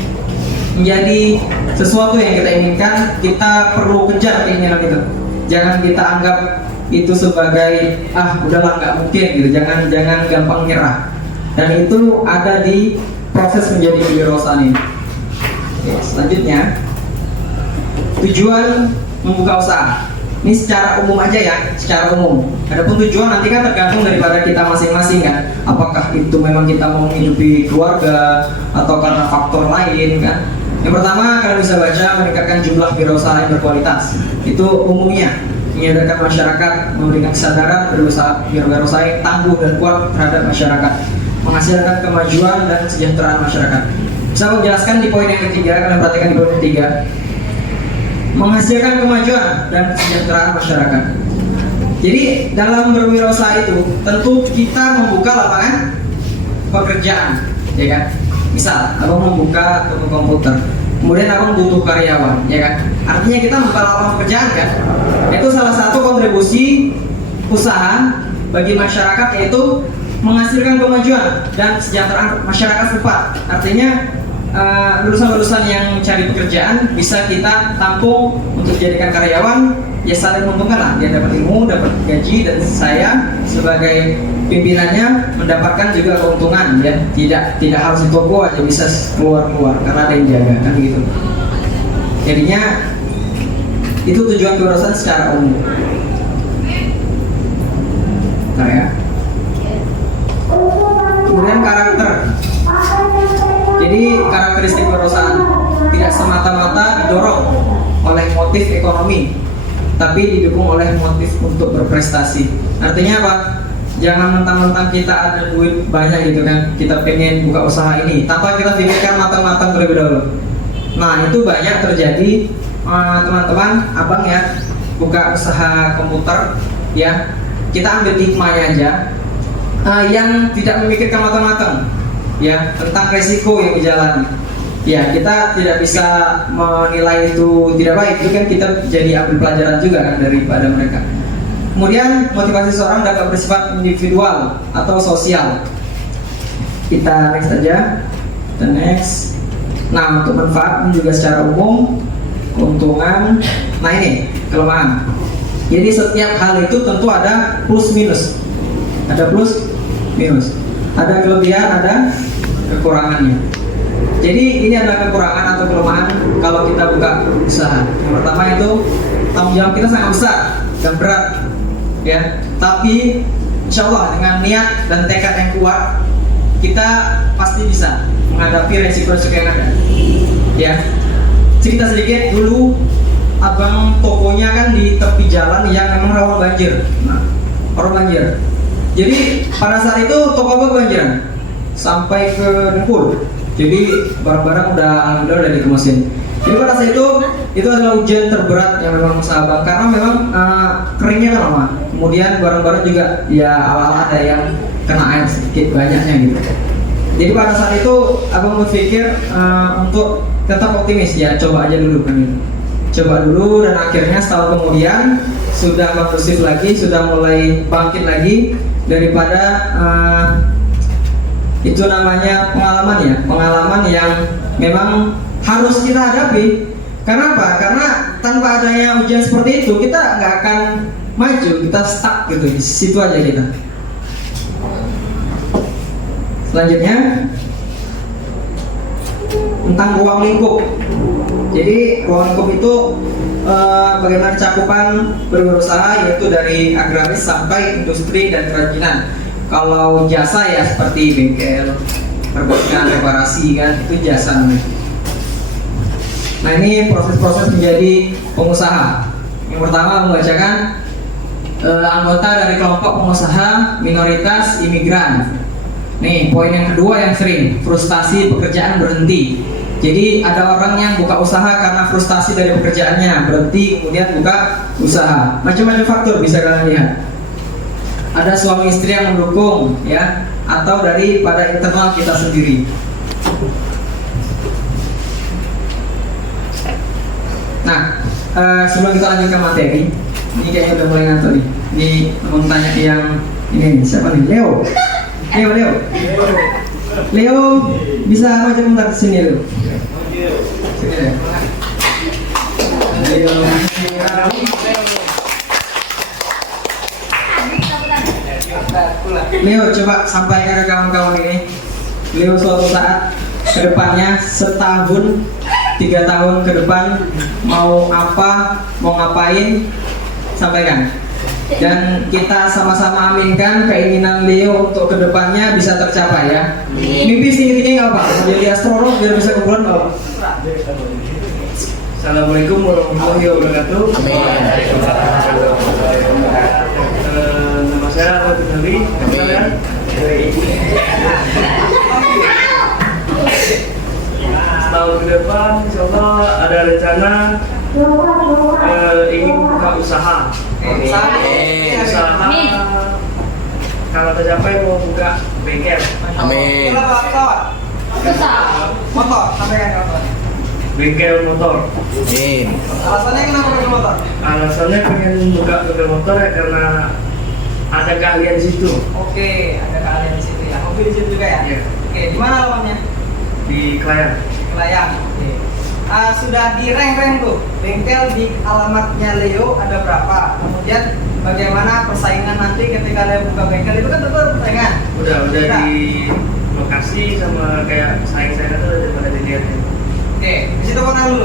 menjadi sesuatu yang kita inginkan, kita perlu kejar keinginan itu. Jangan kita anggap itu sebagai udahlah nggak mungkin gitu. Jangan gampang nyerah. Dan itu ada di proses menjadi kewirausahaan ini. Oke, selanjutnya tujuan membuka usaha. Ini secara umum aja ya, secara umum. Adapun tujuan nanti kan tergantung daripada kita masing-masing kan. Apakah itu memang kita mau menghidupi keluarga atau karena faktor lain kan. Yang pertama kalian bisa baca meningkatkan jumlah wirausaha yang berkualitas. Itu umumnya menyadarkan masyarakat, memberikan kesadaran berwirausaha yang tangguh dan kuat terhadap masyarakat, menghasilkan kemajuan dan kesejahteraan masyarakat. Saya menjelaskan di poin yang ketiga, kalian perhatikan di poin ketiga, menghasilkan kemajuan dan kesejahteraan masyarakat. Jadi dalam berwirausaha itu tentu kita membuka lapangan pekerjaan, ya kan? Misal, abang membuka toko komputer, kemudian abang butuh karyawan, ya kan? Artinya kita membuka lapangan pekerjaan kan? Itu salah satu kontribusi usaha bagi masyarakat, yaitu menghasilkan kemajuan dan kesejahteraan masyarakat setempat. Artinya lulusan-lulusan yang cari pekerjaan bisa kita tampung untuk dijadikan karyawan, ya saling menguntungkan lah. Dia dapat ilmu, dapat gaji, dan saya sebagai pimpinannya mendapatkan juga keuntungan, ya. Tidak harus di toko aja, bisa keluar karena ada yang jaga kan gitu. Jadinya itu tujuan kewirausahaan secara umum. Bentar ya. Kemudian karakter. Jadi karakteristik kewirausahaan tidak semata-mata didorong oleh motif ekonomi, tapi didukung oleh motif untuk berprestasi. Artinya apa? Jangan mentang-mentang kita ada duit banyak gitu kan, kita pengen buka usaha ini tanpa kita pikirkan matang-matang terlebih dahulu. Nah itu banyak terjadi, teman-teman, abang ya buka usaha komputer, ya kita ambil hikmahnya aja, yang tidak memikirkan matang-matang, ya tentang resiko yang dijalani. Ya kita tidak bisa menilai itu tidak baik, itu kan kita jadi ambil pelajaran juga kan daripada mereka. Kemudian motivasi seorang dapat bersifat individual atau sosial. Kita next aja, the next. Nah untuk manfaat juga secara umum, keuntungan. Nah ini kelemahan. Jadi setiap hal itu tentu ada plus minus, ada plus minus, ada kelebihan, ada kekurangannya. Jadi ini adalah kekurangan atau kelemahan kalau kita buka usaha. Yang pertama itu tanggung jawab kita sangat besar dan berat, ya. Tapi insya Allah dengan niat dan tekad yang kuat, kita pasti bisa menghadapi resiko-resiko yang ada. Ya, cerita sedikit dulu, abang tokonya kan di tepi jalan yang memang rawan banjir. Nah, rawan banjir. Jadi pada saat itu toko abang banjiran sampai ke dengkul. Jadi barang-barang udah dikemesin. Jadi pada saat itu adalah ujian terberat yang memang usaha abang, karena memang keringnya kan lama. Kemudian barang-barang juga ya ala-ala ada yang kena air sedikit banyaknya gitu. Jadi pada saat itu abang berpikir untuk tetap optimis, ya coba aja dulu kan gitu. Coba dulu, dan akhirnya setahun kemudian sudah kondusif lagi, sudah mulai bangkit lagi daripada itu namanya pengalaman, ya, pengalaman yang memang harus kita hadapi. Karena apa? Karena tanpa adanya ujian seperti itu kita nggak akan maju, kita stuck gitu di situ aja kita. Selanjutnya tentang ruang lingkup. Jadi ruang lingkup itu bagaimana cakupan berwirausaha, yaitu dari agraris sampai industri dan kerajinan. Kalau jasa ya seperti bengkel, perbaikan, reparasi kan, itu jasa namanya. Nah ini proses-proses menjadi pengusaha. Yang pertama membacakan anggota dari kelompok pengusaha minoritas imigran. Nih poin yang kedua yang sering, frustasi pekerjaan berhenti. Jadi ada orang yang buka usaha karena frustasi dari pekerjaannya, berhenti kemudian buka usaha. Macam-macam faktor bisa kalian lihat. Ada suami istri yang mendukung, ya, atau daripada internal kita sendiri. Nah, sebelum kita lanjutkan materi, ini kayaknya udah mulai ngantuk nih. Ini mau tanya yang ini siapa nih? Leo, bisa maju bentar sini Leo. Sini deh. Leo coba sampaikan ke kawan-kawan ini. Leo suatu saat ke depannya, setahun, 3 tahun ke depan mau apa, mau ngapain, sampaikan. Dan kita sama-sama aminkan keinginan Leo untuk kedepannya bisa tercapai, ya. Mimpi tinggi-tinggi nggak apa, jadi astronot biar bisa ke bulan nggak apa. Assalamualaikum warahmatullahi wabarakatuh. Nama saya Rafi Nali. Setahun ke depan, insya Allah ada rencana ingin buka usaha. Usaha kalau tercapai mau buka bengkel. Amin. Motor, sampaikan kawan. Bengkel motor. Amin. Alasannya kenapa bengkel motor? Alasannya pengen buka bengkel motor ya karena ada keahlian di situ. Oke, ada keahlian di situ ya. Hobi di situ juga ya? Iya. Oke, di mana alamatnya? Di Klayan. Kelayang. Oke. Sudah di rank tuh. Bengkel di alamatnya Leo ada berapa? Kemudian bagaimana persaingan nanti ketika Leo buka bengkel itu kan tentu ada persaingan. Udah di lokasi sama kayak saing-saingan tuh udah pada dilihatin. Oke, di situ mana dulu?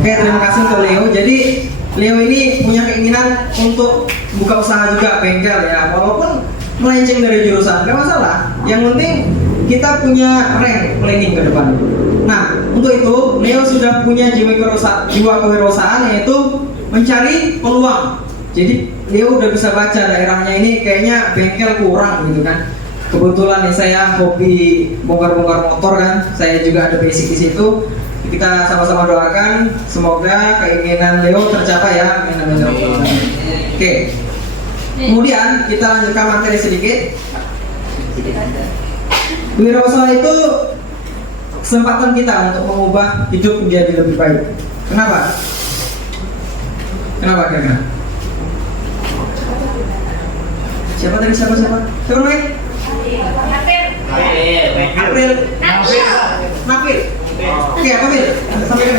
Oke, terima kasih untuk Leo. Jadi Leo ini punya keinginan untuk buka usaha juga bengkel ya, walaupun melenceng dari jurusan, nggak masalah. Yang penting kita punya rank planning ke depan. Nah, untuk itu Leo sudah punya jiwa kewirausahaan yaitu mencari peluang. Jadi Leo udah bisa baca daerahnya ini kayaknya bengkel kurang gitu kan. Kebetulan nih saya hobi bongkar-bongkar motor kan, saya juga ada basic di situ. Kita sama-sama doakan semoga keinginan Leo tercapai ya. Oke. Kemudian kita lanjutkan materi sedikit. Wirausaha itu kesempatan kita untuk mengubah hidup menjadi lebih baik. Kenapa? Kenapa kira-kira? Siapa tadi? Siapa namanya? April. Napil. Oke, apa Bil? Sampai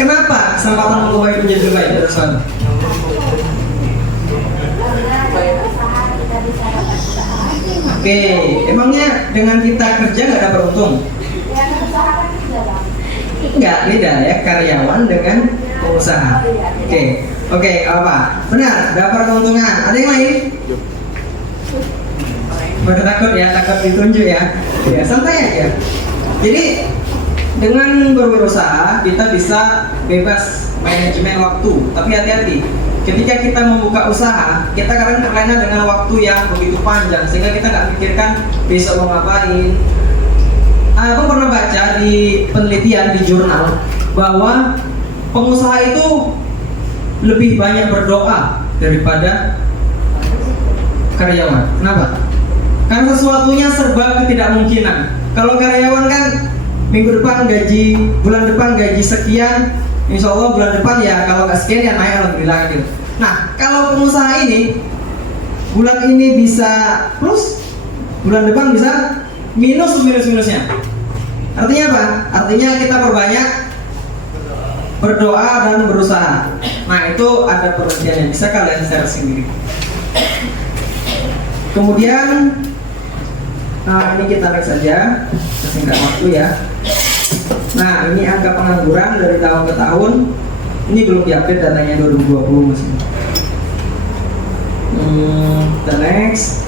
kenapa kesempatan mengubah hidup menjadi lebih baik? Oke, emangnya dengan kita kerja nggak dapat untung? Nggak, beda ya, karyawan dengan pengusaha. Oke, apa? Benar, dapat keuntungan. Ada yang lain? Pada takut ya, takut ditunjuk ya. Ya, santai aja. Jadi dengan berwirausaha kita bisa bebas manajemen waktu. Tapi hati-hati, ketika kita membuka usaha, kita kadang terlena dengan waktu yang begitu panjang sehingga kita nggak pikirkan besok mau ngapain. Aku pernah baca di penelitian di jurnal bahwa pengusaha itu lebih banyak berdoa daripada karyawan. Kenapa? Karena sesuatunya serba ketidakmungkinan. Kalau karyawan kan minggu depan gaji, bulan depan gaji sekian, insya Allah bulan depan ya kalau nggak sekian ya naik alhamdulillah gitu. Nah kalau pengusaha ini bulan ini bisa plus, bulan depan bisa minusnya. Artinya apa? Artinya kita perbanyak berdoa dan berusaha. Nah itu ada penelitiannya, bisa kalian share sendiri. Kemudian ini kita next saja, sesingkat waktu ya. Nah ini angka pengangguran dari tahun ke tahun. Ini belum diupdate datanya 2020 masih. The next.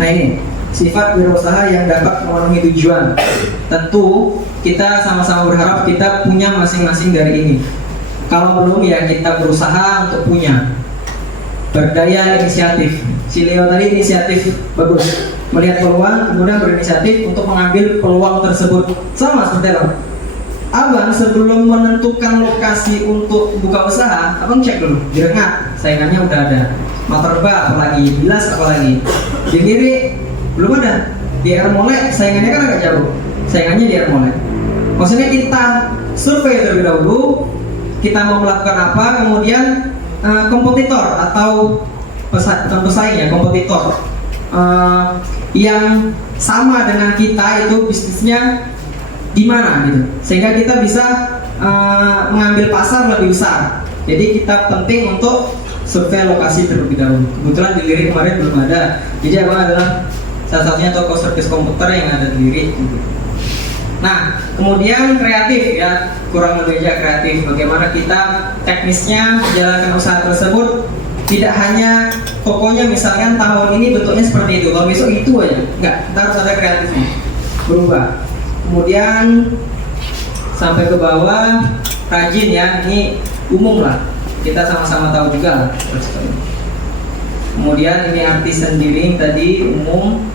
Nah ini sifat wirausaha yang dapat memenuhi tujuan. Tentu kita sama-sama berharap kita punya masing-masing dari ini. Kalau belum ya kita berusaha untuk punya. Berdaya inisiatif. Si Leo tadi inisiatif bagus, melihat peluang kemudian berinisiatif untuk mengambil peluang tersebut. Sama seperti Abang sebelum menentukan lokasi untuk buka usaha, abang cek dulu di Rengat saingannya udah ada, Materba apalagi, Bilas apalagi, di Miri belum ada, di Ermole saingannya kan agak jauh, saingannya di Ermole. Maksudnya kita survei terlebih dahulu, kita mau melakukan apa, kemudian kompetitor atau pesaing ya, kompetitor yang sama dengan kita itu bisnisnya di mana gitu, sehingga kita bisa mengambil pasar lebih besar. Jadi kita penting untuk survei lokasi terlebih dahulu. Kebetulan di Lirik kemarin belum ada, jadi abang adalah salah satunya toko servis komputer yang ada di Lirik gitu. Nah, kemudian kreatif ya, kurang lebih aja kreatif. Bagaimana kita teknisnya menjalankan usaha tersebut, tidak hanya tokonya misalkan tahun ini bentuknya seperti itu, kalau besok itu aja, enggak, kita harus ada kreatifnya, berubah. Kemudian sampai ke bawah, rajin ya, ini umum lah, kita sama-sama tahu juga lah. Kemudian ini arti sendiri tadi umum,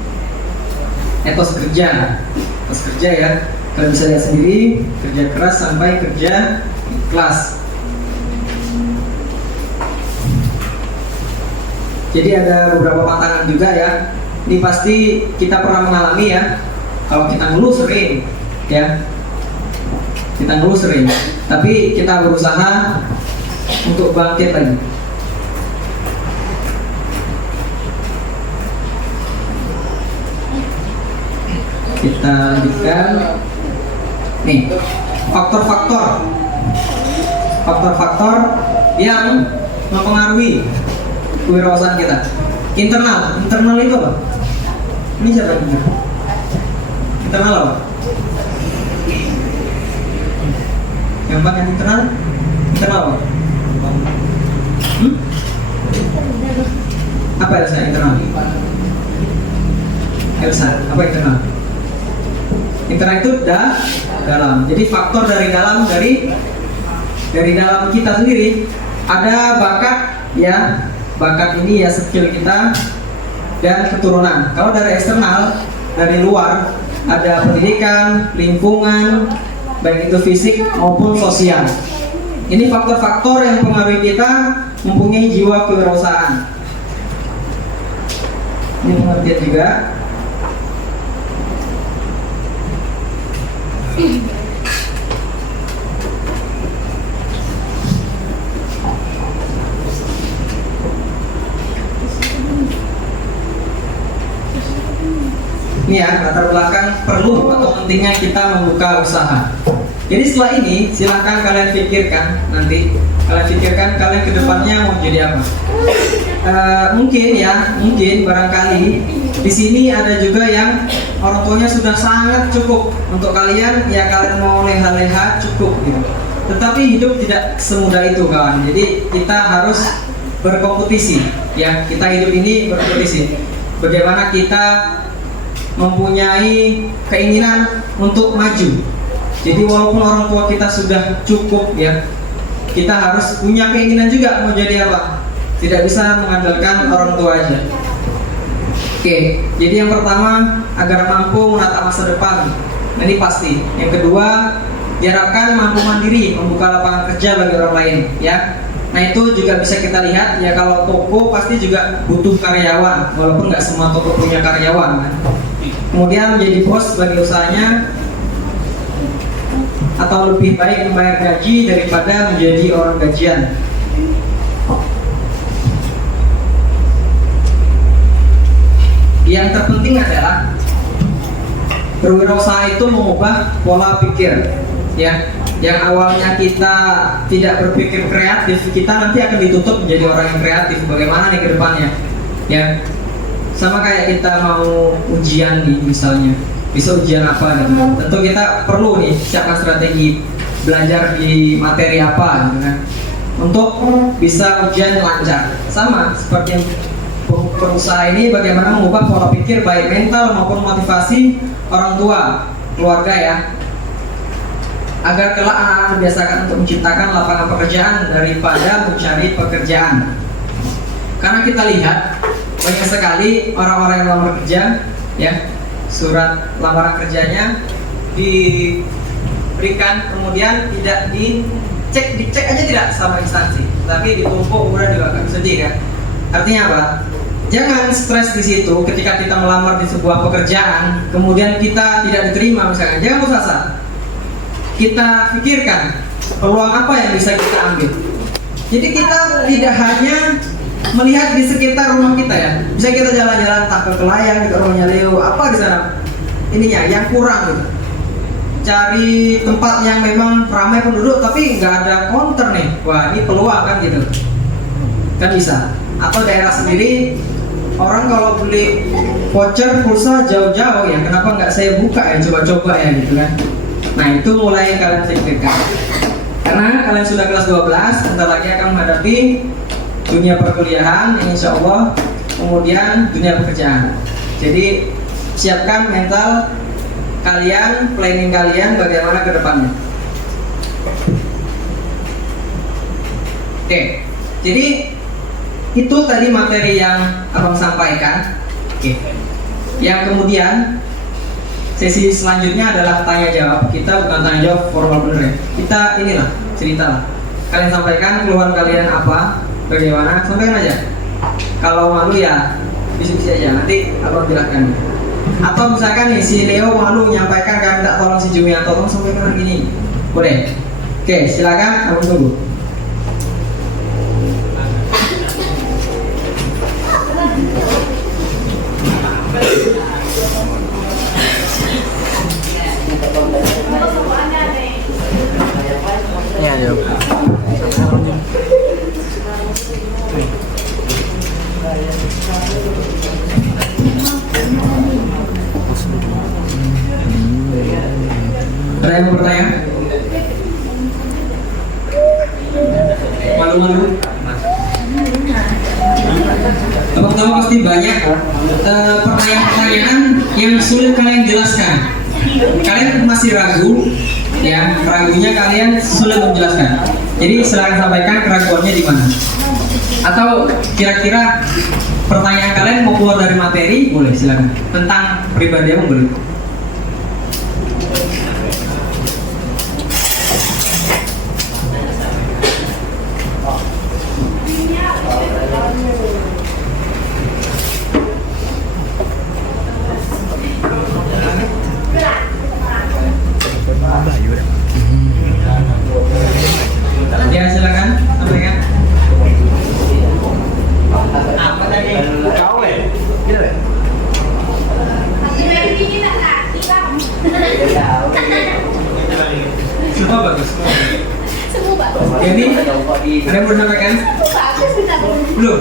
etos kerja ya. Kalian bisa lihat sendiri, kerja keras sampai kerja ikhlas. Jadi ada beberapa pantangan juga ya. Ini pasti kita pernah mengalami ya. Kalau kita ngeluh sering ya, kita ngeluh sering. Tapi kita berusaha untuk bangkit lagi. Kita lanjutkan. Nih, faktor-faktor yang mempengaruhi kewirausahaan kita. Internal itu apa? Ini siapa yang internal apa? Yang internal apa? Apa Elsa internal? Elsa, apa internal? Internal itu dalam. Jadi faktor dari dalam kita sendiri. Ada bakat ya, bakat ini ya skill kita dan keturunan. Kalau dari eksternal, dari luar, ada pendidikan, lingkungan, baik itu fisik maupun sosial. Ini faktor-faktor yang mempengaruhi kita mempunyai jiwa kewirausahaan. Ini pengertian juga. Ini ya, latar belakang perlu atau pentingnya kita membuka usaha. Jadi setelah ini silahkan kalian pikirkan nanti, kalian kedepannya mau jadi apa. Mungkin barangkali di sini ada juga yang orang tuanya sudah sangat cukup untuk kalian, ya kalian mau leha-leha cukup gitu. Tetapi hidup tidak semudah itu kawan. Jadi kita harus berkompetisi, ya kita hidup ini berkompetisi. Bagaimana kita mempunyai keinginan untuk maju. Jadi walaupun orang tua kita sudah cukup ya, kita harus punya keinginan juga mau jadi apa. Tidak bisa mengandalkan orang tua aja. Oke, jadi yang pertama agar mampu menata masa depan. Nah, ini pasti. Yang kedua, diharapkan mampu mandiri, membuka lapangan kerja bagi orang lain ya. Nah itu juga bisa kita lihat ya, kalau toko pasti juga butuh karyawan, walaupun nggak semua toko punya karyawan kan. Kemudian menjadi bos bagi usahanya, atau lebih baik membayar gaji daripada menjadi orang gajian. Yang terpenting adalah berwirausaha itu mengubah pola pikir ya. Yang awalnya kita tidak berpikir kreatif, kita nanti akan ditutup menjadi orang yang kreatif. Bagaimana nih ke depannya ya. Sama kayak kita mau ujian nih misalnya, bisa ujian apa gitu. Tentu kita perlu nih siapkan strategi, belajar di materi apa gitu kan, untuk bisa ujian lancar. Sama seperti pengusaha ini, bagaimana mengubah pola pikir baik mental maupun motivasi orang tua, keluarga ya, agar kelak anak-anak dibiasakan untuk menciptakan lapangan pekerjaan daripada mencari pekerjaan. Karena kita lihat banyak sekali orang-orang yang lamar kerja ya, surat lamaran kerjanya diberikan kemudian tidak dicek aja tidak sama instansi, tapi ditumpuk kemudian juga sedih kan. Artinya apa? Jangan stres di situ ketika kita melamar di sebuah pekerjaan kemudian kita tidak diterima misalkan. Jangan putus asa. Kita pikirkan peluang apa yang bisa kita ambil. Jadi kita tidak hanya melihat di sekitar rumah kita ya. Bisa kita jalan-jalan tak ke Kelayang, ke rumahnya Leo, apa di sana ininya yang kurang gitu. Cari tempat yang memang ramai penduduk tapi nggak ada counter nih. Wah, ini peluang kan gitu. Kan bisa. Atau daerah sendiri, orang kalau beli voucher pulsa jauh-jauh ya, kenapa nggak saya buka ya, coba-coba ya gitu kan. Nah itu mulai kalian pikirkan. Karena kalian sudah kelas 12, sebentar lagi akan menghadapi dunia perkuliahan, insya Allah, kemudian dunia pekerjaan. Jadi siapkan mental kalian, planning kalian bagaimana ke depannya. Oke, jadi itu tadi materi yang abang sampaikan. Oke. Yang kemudian sesi selanjutnya adalah tanya jawab. Kita bukan tanya jawab formal bener ya. Kita inilah cerita lah. Kalian sampaikan keluhan kalian apa, bagaimana, sampaikan aja. Kalau malu ya diskusi aja. Nanti abang jelaskan. Atau misalkan nih si Leo malu menyampaikan, kalian minta tolong si Jumianto, tolong sampaikan gini. Boleh? Oke, silakan. Abang tunggu. Ada yang mau bertanya? Malu-malu? Abang-abang pasti banyak pertanyaan-pertanyaan yang sulit kalian jelaskan. Kalian masih ragu, ya, ragunya kalian sulit menjelaskan. Jadi silakan sampaikan keraguannya di mana. Atau kira-kira pertanyaan kalian mau keluar dari materi, boleh silakan. Tentang pribadi abang boleh. Ya silakan sampaikan. Apa tadi? Semua bagus. Jadi ada yang mau sampaikan? Belum.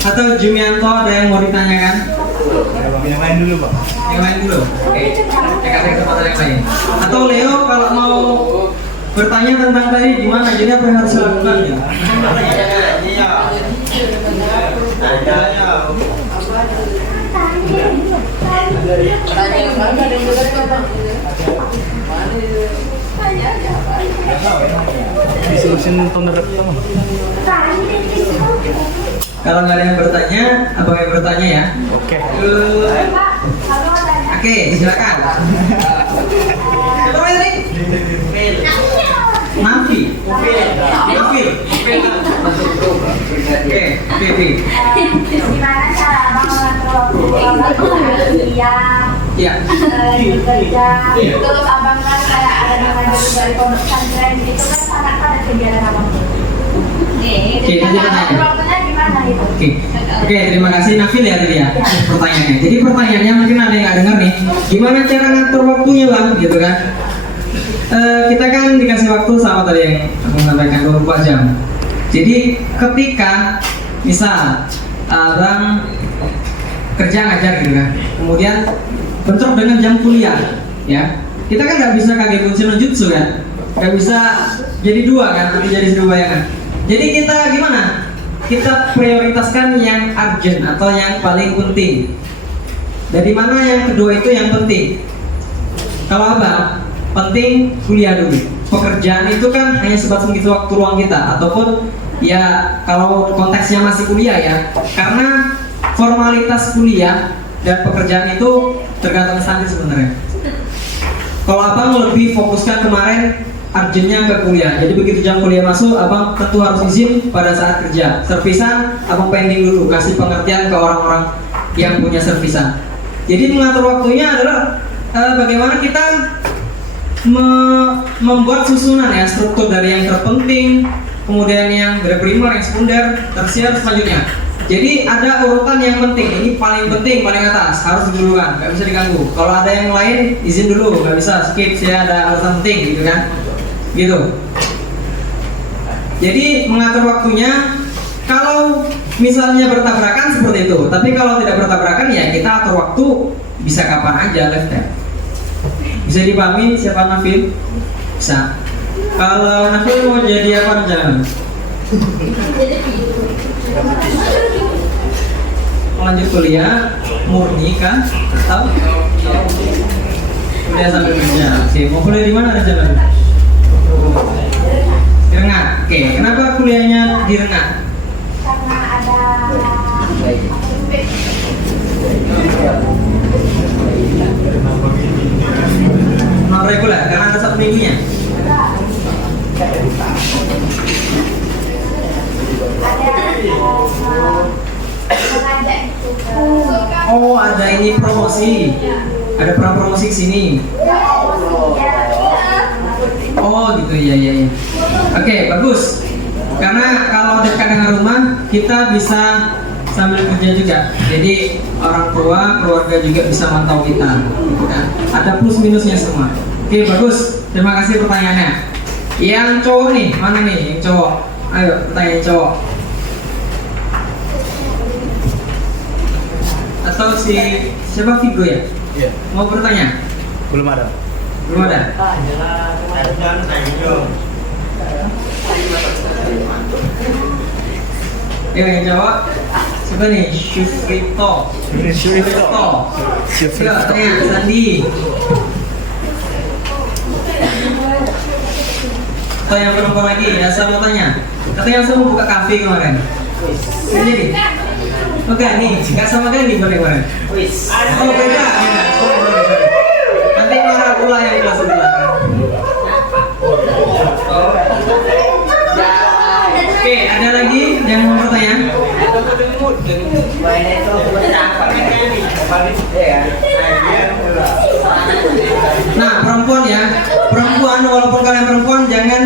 Atau Jumianto ada yang mau ditanyakan? Yang lain dulu, Pak. Yang lain dulu. Oke. Saya kasih kesempatan yang lain. Atau Leo kalau mau bertanya tentang tadi gimana? Jadi apa yang harus dilakukan ya? Disolusin penerap teman. Kalau nggak ada yang bertanya, abang yang bertanya ya. Oke. Oke, silakan. Siapa namanya tadi? Nafi. Nafi. Oke, Nafi. Gimana cara abang mengatur waktu kuliah, Iya. kerja, terus abang kan kayak ada namanya dari pondok pesantren itu kan sangat padat kegiatan abang. Jadi lanjut cara aja. atur waktunya gimana itu? Oke, terima kasih Nafil ya tadi ya pertanyaannya. Jadi pertanyaannya mungkin ada yang nggak dengar nih. Gimana cara ngatur waktunya bang, gitu kan? Kita kan dikasih waktu sama tadi yang aku sampaikan 24 jam. Jadi ketika misal abang kerja ngajar gitu kan, kemudian bentrok dengan jam kuliah, ya kita kan nggak bisa kagebunshi no jutsu kan, nggak bisa jadi dua kan, tapi jadi seribu bayangan. Jadi kita gimana? Kita prioritaskan yang urgent atau yang paling penting. Dari mana yang kedua itu yang penting? Kalau abang penting kuliah dulu. Pekerjaan itu kan hanya sebatas mengisi waktu luang kita, ataupun ya kalau konteksnya masih kuliah ya, karena formalitas kuliah dan pekerjaan itu tergantung instansi sebenarnya. Kalau abang lebih fokuskan kemarin urgentnya ke kuliah, jadi begitu jam kuliah masuk, abang tentu harus izin pada saat kerja. Servisan abang pending dulu, kasih pengertian ke orang-orang yang punya servisan. Jadi mengatur waktunya adalah bagaimana kita membuat susunan ya, struktur dari yang terpenting, kemudian yang primer, yang sekunder, tersier, selanjutnya. Jadi ada urutan yang penting, ini paling penting, paling atas, harus didulukan, nggak bisa diganggu. Kalau ada yang lain, izin dulu, nggak bisa skip, saya ada urutan penting, gitu kan? Gitu. Jadi mengatur waktunya, kalau misalnya bertabrakan seperti itu, tapi kalau tidak bertabrakan ya kita atur waktu bisa kapan aja, left ya. Bisa dipahami siapa Nafil? Bisa. Kalau Nafil mau jadi apa rencananya? Lanjut kuliah, murni kan? Atau kuliah sambil kerja? Oke, mau kuliah di mana rencananya? Di Rengat. Oke, kenapa kuliahnya di Rengat? Karena ada Non reguler, karena ada satu minggunya. mengajak gitu. Oh, ada ini promosi. Ada promosi ke sini. Oh, gitu ya ya ya. Oke, bagus. Karena kalau dekat dengan rumah, kita bisa sambil kerja juga. Jadi orang tua, keluarga juga bisa mantau kita. Gitu kan. Ada plus minusnya semua. Oke, bagus. Terima kasih pertanyaannya. Yang cowok nih, mana nih yang cowok? Ayo, pertanyaan cowok. Atau si siapa Vigo ya? Iya. Mau bertanya? Belum ada. Belum ada? Ya, yang jawab siapa nih? Syufrito. Syufrito. Ya, tanya Sandi. Atau yang perempuan lagi, ya saya mau tanya. Katanya saya mau buka kafe kemarin. Nggak jadi? Oke, nih, nggak sama kan nih kemarin? Oh, beda. Nanti marah pula yang di kelas sebelah. Oke, ada lagi yang mau bertanya? Nah, perempuan ya, perempuan walaupun kalian perempuan jangan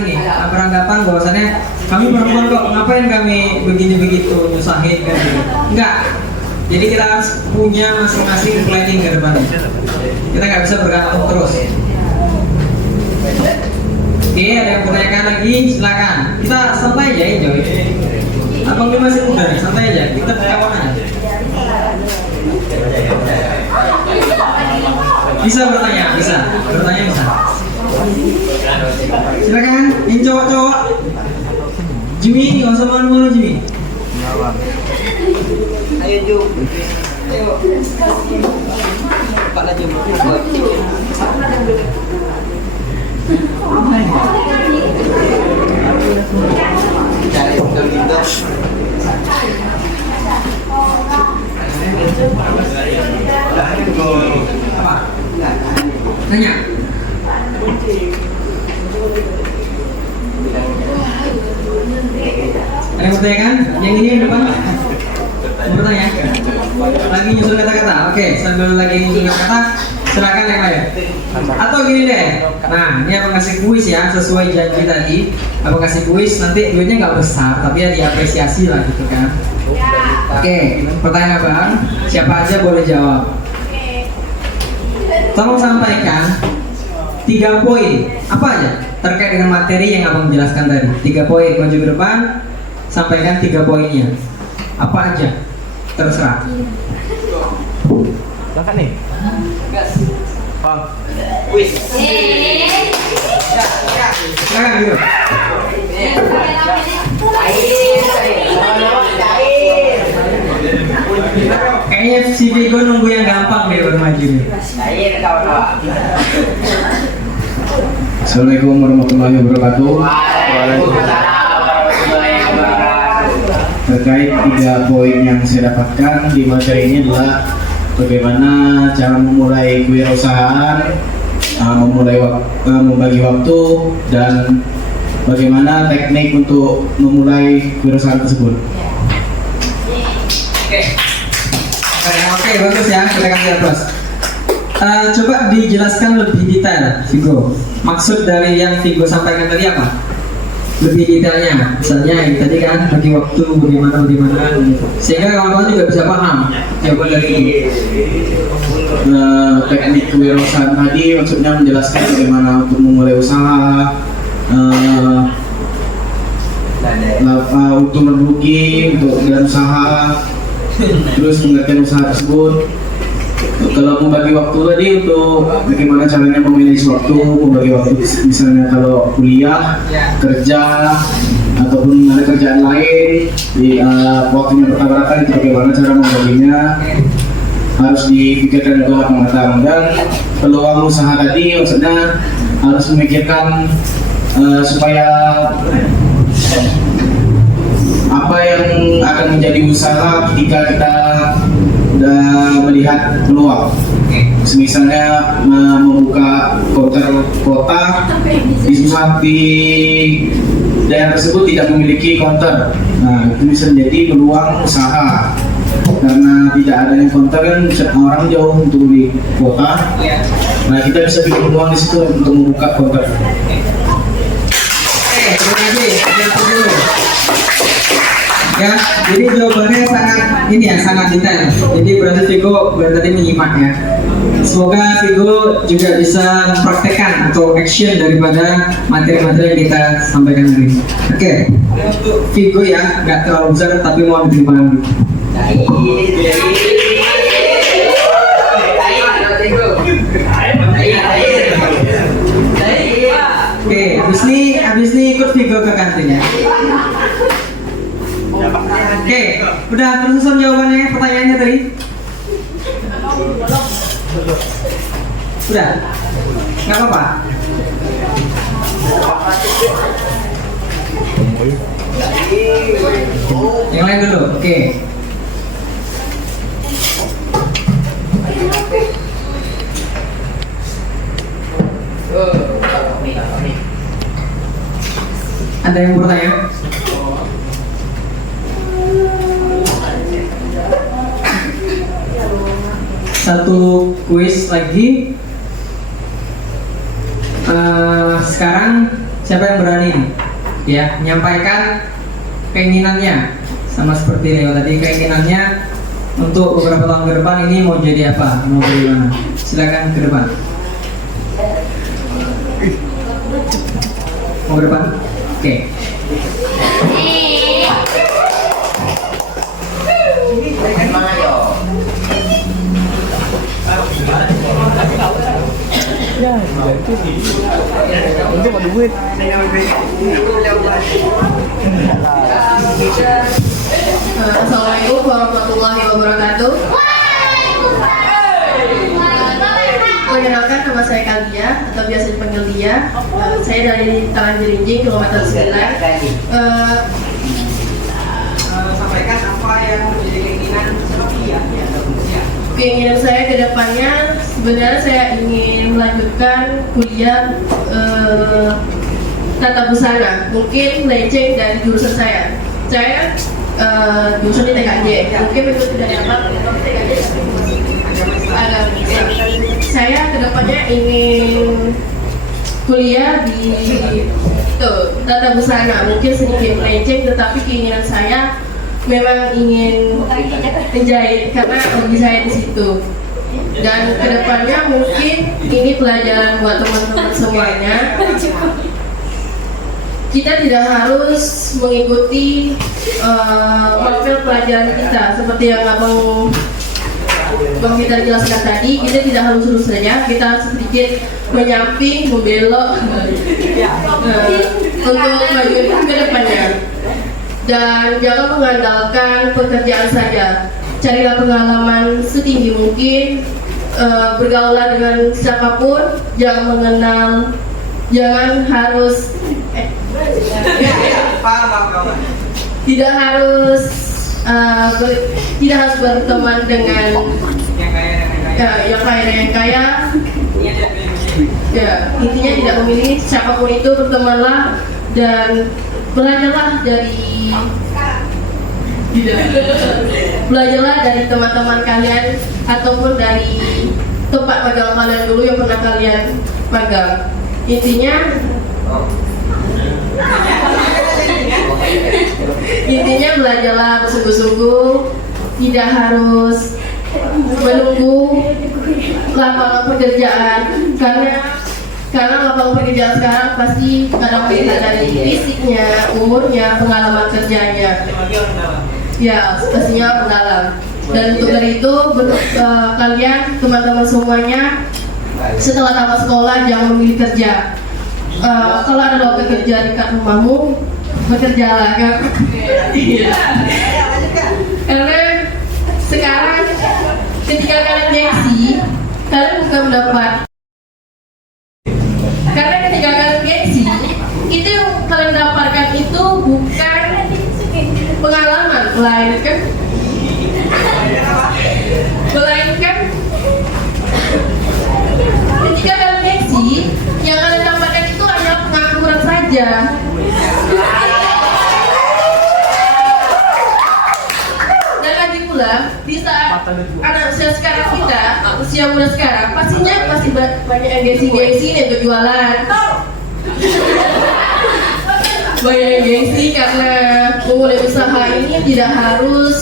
ini beranggapan bahwasannya kami perempuan kok ngapain kami begini begitu nyusahin kan? Enggak. Jadi kita harus punya masing-masing planning ke depan. Kita nggak bisa bergantung terus. Oke, ada yang bertanyakan lagi, silakan. Kita santai aja, enjoy. Abang ini masih muda nih, santai aja. Kita kawan aja. Bisa bertanya, bisa. Bertanya bisa. Silakan, yang cowok-cowok. Jimmy, nggak usah malu-malu Jimmy. Ayo Jum. Ayo. Pak Jum. Cari gitu. Apa? Tanya. Ada yang bertanya kan? Yang ini yang depan? Mau bertanya? Lagi nyusun kata-kata? Oke, sambil lagi nyusun kata-kata, silakan yang lain. Atau gini deh, nah ini abang kasih kuis ya, sesuai janji tadi. Abang kasih kuis, nanti duitnya nggak besar, tapi ya diapresiasi lah gitu kan. Oke, pertanyaan abang, siapa aja boleh jawab. Tolong sampaikan 3 poin, apa aja terkait dengan materi yang abang jelaskan tadi. 3 poin, maju ke depan, sampaikan 3 poinnya. Apa aja, terserah. Langkah nih. Bang. Wis. Silakan gitu. Kayaknya si Vigo nunggu yang gampang deh baru maju nih. Assalamualaikum warahmatullahi wabarakatuh. Terkait 3 poin yang saya dapatkan di materi ini adalah bagaimana cara memulai kewirausahaan, membagi waktu, dan bagaimana teknik untuk memulai kewirausahaan tersebut. Oke, bagus ya, kita kasih aplaus. Coba dijelaskan lebih detail, Vigo. Maksud dari yang Vigo sampaikan tadi apa? Lebih detailnya, misalnya yang tadi kan bagi waktu bagaimana gitu. Sehingga kawan-kawan juga bisa paham jawaban dari itu. Teknik kewirausahaan tadi maksudnya menjelaskan bagaimana untuk memulai usaha, untung dan rugi untuk dan usaha, terus mengerti usaha tersebut. Kalau membagi waktu tadi untuk bagaimana caranya memanage waktu, membagi waktu misalnya kalau kuliah, kerja, ataupun ada kerjaan lain di waktunya bertabrakan, itu bagaimana cara membaginya, harus dipikirkan juga matang. Dan peluang usaha tadi maksudnya harus memikirkan supaya apa yang akan menjadi usaha ketika kita udah melihat peluang. Misalnya membuka counter kota di daerah tersebut tidak memiliki counter, nah itu bisa menjadi peluang usaha. Karena tidak adanya counter kan orang jauh untuk di kota, nah kita bisa bikin peluang di situ untuk membuka counter. Terima kasih. Dulu. Ya, jadi jawabannya sangat detail. Jadi berarti Vigo tadi menyimak ya. Semoga Vigo juga bisa mempraktekkan atau action daripada materi-materi yang kita sampaikan hari ini. Oke, untuk Vigo ya, nggak terlalu besar tapi mau diterima dulu. Oke, habis ini ikut Vigo ke kantin ya. Oke, udah tersusun jawabannya, pertanyaannya tadi? Udah? Nggak apa-apa? Yang lain dulu, oke. Ada yang bertanya? Satu kuis lagi. Sekarang siapa yang berani ya menyampaikan keinginannya, sama seperti Leo tadi, keinginannya untuk beberapa tahun ke depan ini mau jadi apa, mau jadi mana? Silakan ke depan. Mau ke depan? Oke. Untuk ada duit. Assalamualaikum warahmatullahi wabarakatuh. Perkenalkan, nama saya Kalia atau biasa dipanggil Dia. Saya dari Taman Jerinjing, kilometer 9. Sampaikan apa yang menjadi keinginan seperti ya. Keinginan saya ke depannya, sebenarnya saya ingin melanjutkan kuliah tata busana, mungkin melenceng dari jurusan saya. Saya jurusan di TKJ, mungkin itu tidak dapat tapi TKJ agak bisa. Saya ke depannya ingin kuliah di tata busana, mungkin sedikit melenceng, tetapi keinginan saya memang ingin menjahit karena hobi saya di situ. Dan kedepannya mungkin ini pelajaran buat teman-teman semuanya. Kita tidak harus mengikuti model pelajaran kita seperti yang Bang kita jelaskan tadi. Kita tidak harus lurus saja, kita sedikit menyamping, membelok untuk maju ke depannya. Dan jangan mengandalkan pekerjaan saja. Carilah pengalaman setinggi mungkin, bergaulah dengan siapapun, jangan mengenal, jangan harus tidak harus berteman dengan yang kaya. Ya, intinya tidak memilih siapapun itu, bertemanlah dan belajarlah dari teman-teman kalian ataupun dari tempat magang kalian dulu yang pernah kalian magang. Intinya belajarlah bersungguh-sungguh, tidak harus menunggu lapangan pekerjaan, karena Karena lapangan pekerjaan sekarang pasti kadang melihat dari fisiknya, umurnya, pengalaman kerjanya. Ya, pastinya mendalam. Dan untuk dari itu, kalian teman-teman semuanya setelah tamat sekolah jangan memilih kerja. Kalau ada lowongan kerja dekat rumahmu, bekerjalah kan. Karena sekarang ketika kalian gengsi, kalian bukan mendapat. Karena ketika kalian gengsi, itu yang kalian dapatkan itu bukan pengalaman, melainkan ketika kalian gengsi, yang kalian dapatkan itu hanya pengangguran saja. Dan lagi pula, di saat anak usia sekarang kita, usia muda sekarang, pastinya pasti banyak yang gengsi-gengsi nih untuk jualan. Banyak yang gengsi karena memulai usaha ini tidak harus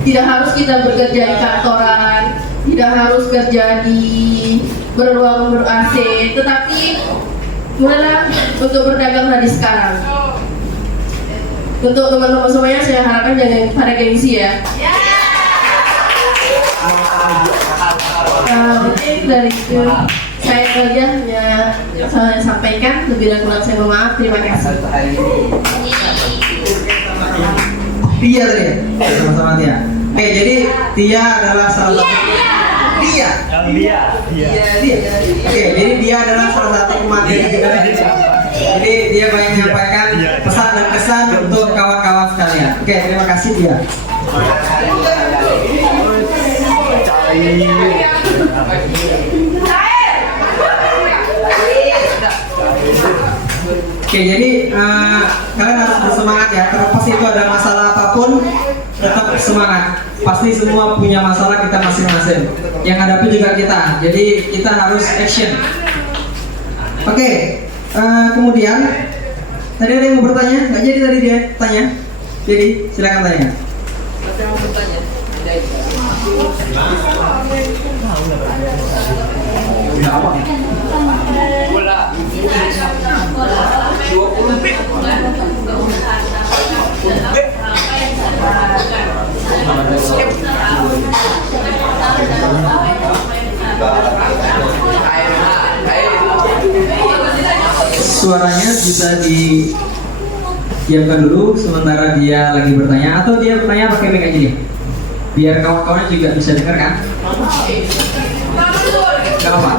tidak harus kita bekerja di kantoran, tidak harus kerja di berruang ber-AC, tetapi mulailah untuk berdagang dari sekarang. Untuk teman-teman semuanya saya harapkan jangan pada gengsi ya. Mungkin dari itu saya kerja hanya saya sampaikan, lebih dan kurang saya mohon maaf. Terima kasih. Tia tadi ya? Sama-sama Tia. Oke, jadi Tia adalah salah satu Tia. Oke, jadi dia adalah salah satu pemateri juga. Jadi dia banyak menyampaikan pesan dan kesan untuk kawan-kawan sekalian. Oke, terima kasih Tia. Oke, jadi kalian harus bersemangat ya. Terlepas itu ada masalah apapun, tetap semangat. Pasti semua punya masalah kita masing-masing. Yang hadapi juga kita. Jadi kita harus action. Oke, kemudian tadi ada yang mau bertanya? Nggak jadi tadi dia tanya. Jadi silakan tanya. Saya mau bertanya. Suaranya bisa didiamkan dulu sementara dia lagi bertanya, atau dia bertanya pakai mic aja nih, biar kawan-kawan juga bisa dengar kan? Gak apa?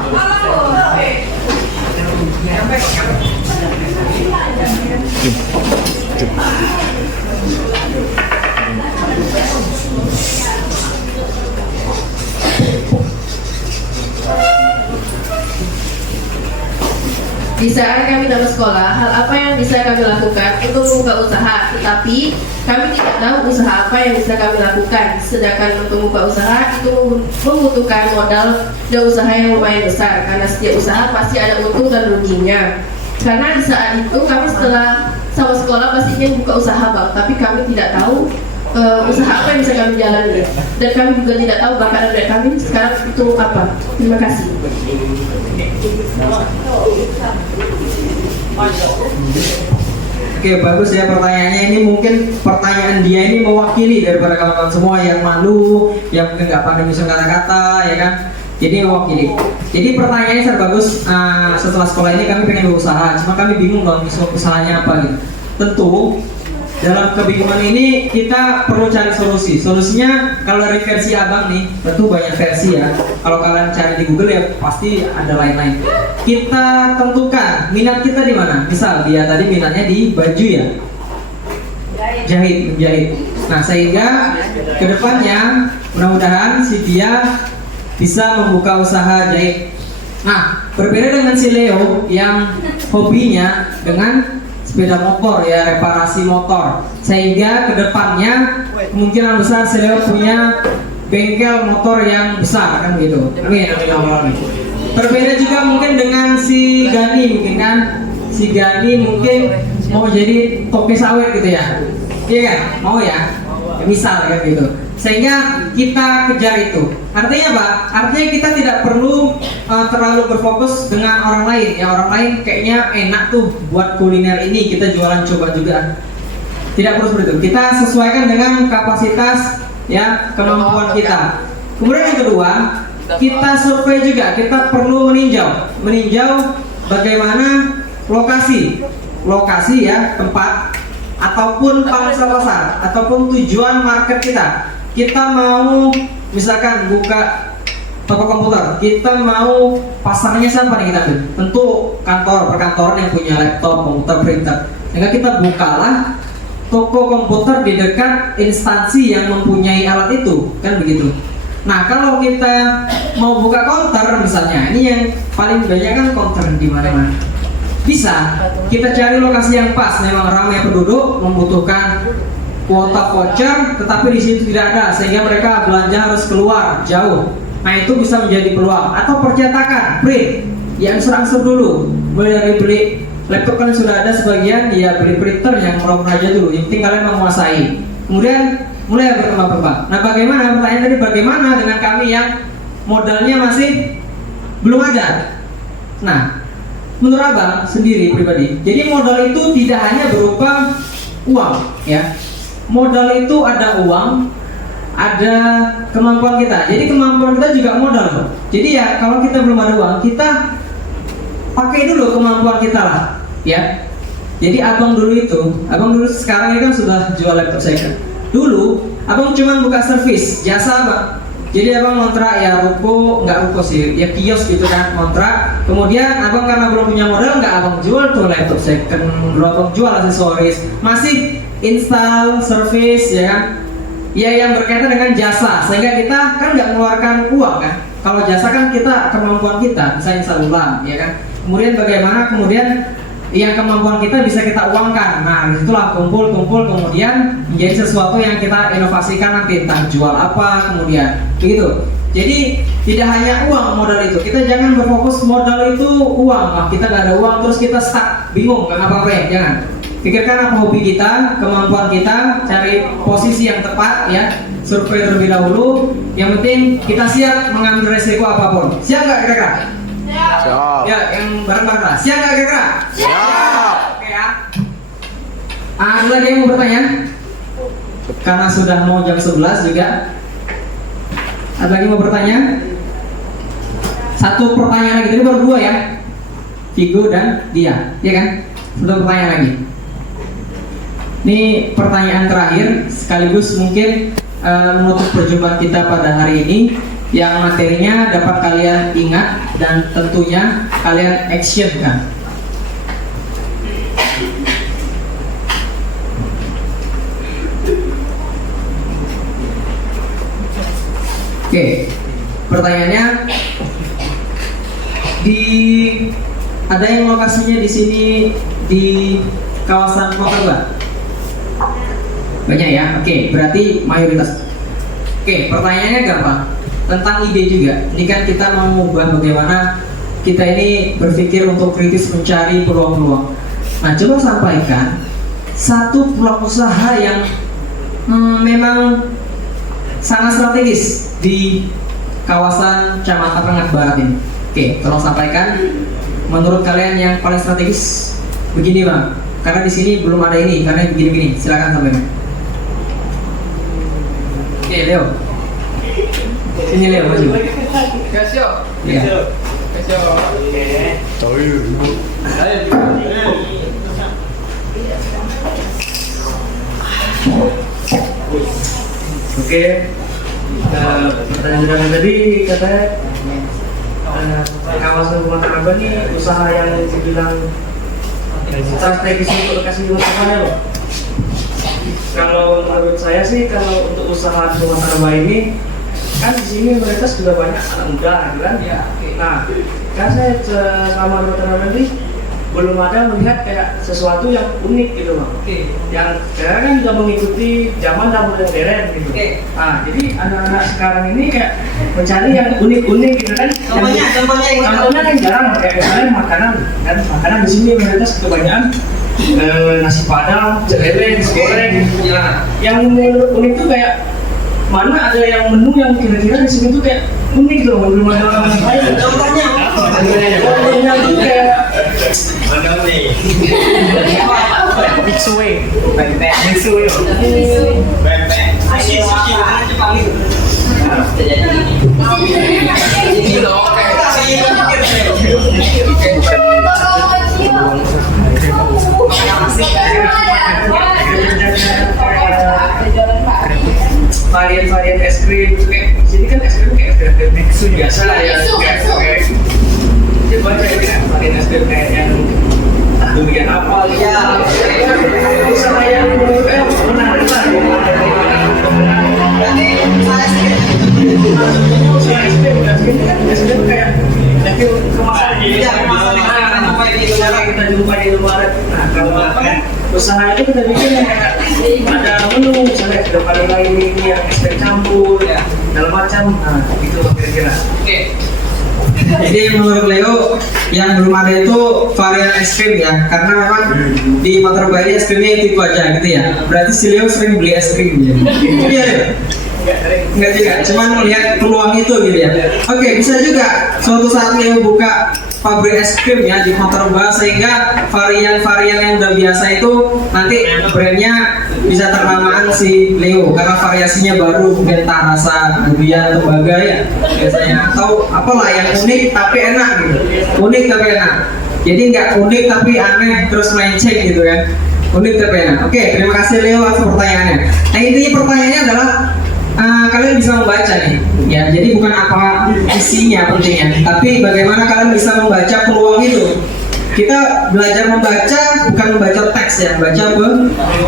Di saat kami dalam sekolah, hal apa yang bisa kami lakukan untuk membuka usaha, tetapi kami tidak tahu usaha apa yang bisa kami lakukan. Sedangkan untuk membuka usaha itu membutuhkan modal dan usaha yang lumayan besar, karena setiap usaha pasti ada untung dan ruginya. Karena di saat itu kami setelah sama sekolah pasti ingin buka usaha bang, tapi kami tidak tahu usaha apa yang bisa kami jalani, dan kami juga tidak tahu bakat dari kami sekarang itu apa. Terima kasih. Oke, bagus ya pertanyaannya. Ini mungkin pertanyaan dia ini mewakili daripada kawan-kawan semua yang malu, yang mungkin nggak pandai nyusun kata-kata, ya kan? Jadi mewakili. Jadi pertanyaannya sangat bagus. Setelah sekolah ini kami pengen berusaha, cuma kami bingung dong usahanya apa gitu. Tentu dalam kebingungan ini kita perlu cari solusi. Solusinya kalau dari versi abang nih, tentu banyak versi ya. Kalau kalian cari di Google ya pasti ada lain-lain. Kita tentukan minat kita di mana. Misal dia tadi minatnya di baju ya, menjahit. Nah sehingga kedepannya mudah-mudahan si dia bisa membuka usaha jahit. Nah berbeda dengan si Leo yang hobinya dengan sepeda motor ya, reparasi motor, sehingga kedepannya kemungkinan besar si Leo punya bengkel motor yang besar kan gitu. Amin. Berbeda juga mungkin dengan si Gani, mungkin kan si Gani mungkin mau jadi topi sawit gitu ya, iya kan? Mau ya? misal ya gitu. Sehingga kita kejar itu. Artinya apa? Artinya kita tidak perlu terlalu berfokus dengan orang lain. Ya orang lain kayaknya enak tuh buat kuliner ini, kita jualan coba juga. Tidak perlu seperti itu. Kita sesuaikan dengan kapasitas ya kemampuan kita. Kemudian yang kedua, kita survei juga. Kita perlu meninjau bagaimana lokasi ya tempat ataupun pangsa pasar ataupun tujuan market kita. Kita mau misalkan buka toko komputer, kita mau pasarnya siapa nih kita tuh? Tentu perkantoran yang punya laptop, komputer, printer. Sehingga kita bukalah toko komputer di dekat instansi yang mempunyai alat itu, kan begitu. Nah, kalau kita mau buka counter misalnya, ini yang paling banyak kan counter di mana-mana. Bisa kita cari lokasi yang pas, memang ramai penduduk, membutuhkan kuota voucher, tetapi di situ tidak ada, sehingga mereka belanja harus keluar jauh. Nah, itu bisa menjadi peluang. Atau percetakan, print, yang angsur-angsur dulu, mulai dari beli laptop kan sudah ada sebagian, ya beli printer yang murah-murah aja dulu. Yang penting kalian menguasai. Kemudian mulai berkembang. Nah, bagaimana? Pertanyaan tadi bagaimana dengan kami yang modalnya masih belum ada? Nah, menurut abang sendiri pribadi, jadi modal itu tidak hanya berupa uang, ya. Modal itu ada uang, ada kemampuan kita. Jadi kemampuan kita juga modal. Jadi ya kalau kita belum ada uang, kita pakai dulu kemampuan kita lah, ya. Jadi abang dulu sekarang ini kan sudah jual laptop second. Dulu abang cuma buka servis, jasa abang. Jadi abang ngontrak ya nggak ruko sih, ya kios gitu kan, ngontrak. Kemudian abang karena belum punya modal, nggak abang jual tuh laptop second, belum abang jual aksesoris, masih install, service, ya kan? Ya yang berkaitan dengan jasa, sehingga kita kan nggak mengeluarkan uang kan. Kalau jasa kan kita kemampuan kita, bisa install ulang, ya kan? Kemudian bagaimana yang kemampuan kita bisa kita uangkan. Nah, disitulah kumpul kemudian menjadi sesuatu yang kita inovasikan nanti, entah jual apa kemudian begitu. Jadi tidak hanya uang modal itu, kita jangan berfokus modal itu uang. Nah, kita nggak ada uang terus kita stuck, bingung nggak apa-apa, jangan. Pikirkan apa hobi kita, kemampuan kita, cari posisi yang tepat, ya. Survei terlebih dahulu. Yang penting kita siap mengambil resiko apapun. Siap nggak kira-kira? Siap. Ya, yang bareng-bareng lah. Siap nggak kira-kira? Siap. Oke ya. Ada lagi yang mau bertanya? Karena sudah mau jam 11 juga. Ada lagi mau bertanya? Satu pertanyaan lagi, ini baru dua ya. Vigo dan dia, ya kan? Satu pertanyaan lagi. Ini pertanyaan terakhir, sekaligus mungkin menutup perjumpaan kita pada hari ini, yang materinya dapat kalian ingat dan tentunya kalian action kan. Oke, pertanyaannya ada yang lokasinya di sini di kawasan Kota banyak ya. Oke, berarti mayoritas. Oke, pertanyaannya gampang, tentang ide juga. Ini kan kita mau mengubah bagaimana kita ini berpikir untuk kritis mencari peluang-peluang. Nah, coba sampaikan satu peluang usaha yang memang sangat strategis di kawasan Kecamatan Rengat Barat ini. Oke, tolong sampaikan menurut kalian yang paling strategis. Begini bang, karena di sini belum ada ini, karena begini-begini. Silakan sampaikan. Oke, Leo. Ini Leo maju. Kasih. Iya. Oke, pertanyaan tadi katanya kawasan Rumah Tangga ini usaha yang dibilang strategis untuk kasih usahanya loh. Kalau menurut saya sih, kalau untuk usaha rumah tangga ini kan di sini mayoritas juga banyak anak muda, kan? Ya. Nah, kan saya selama rumah tangga ini belum ada melihat kayak sesuatu yang unik gitu bang. Yang sekarang kan juga mengikuti zaman dan modern gitu. Nah, jadi anak-anak sekarang ini kayak mencari yang unik-unik gitu kan. Contohnya kan jarang kayak misalnya makanan di sini mayoritas kebanyakan nasi padang, celele, nasi goreng. Ya. Yang unik tuh kayak mana ada yang menu yang kira-kira di sini tuh kayak unik tuh, belum ada orang lain. Contohnya Contohnya tuh kayak Mixue. Ini loh varian-varian es krim kayak sini kan es krim kayak es krim Mixu biasa lah ya. Kayak coba kayak varian es krim kayak yang durian apel ya. Sama yang menarik lah. Es krim kayak es krim kemasan kita jumpa di luar. Nah kalau usaha itu kita bikin kayak ada menu misalnya ada lain ini yang es krim campur ya dalam macam. Nah itu kira-kira. Oke. Jadi menurut Leo yang belum ada itu varian es krim ya, karena memang di Motor Bali es krimnya itu aja gitu ya. Berarti si Leo sering beli es krim ya. Iya Leo? Enggak juga, cuman melihat peluang itu gitu ya. Oke, bisa juga suatu saat Leo buka pabrik es krim ya di Motor Bali, sehingga varian-varian yang udah biasa itu nanti brandnya bisa ternamaan si Leo karena variasinya baru, mungkin tak rasa durian tembaga ya biasanya, atau apalah yang unik tapi enak gitu. Unik tapi enak. Jadi nggak unik tapi aneh terus melenceng gitu kan. Unik tapi enak. Oke, terima kasih Leo atas pertanyaannya. Nah intinya pertanyaannya adalah kalian bisa membaca nih ya, jadi bukan apa isinya pentingnya, tapi bagaimana kalian bisa membaca peluang itu. Kita belajar membaca bukan membaca teks ya, membaca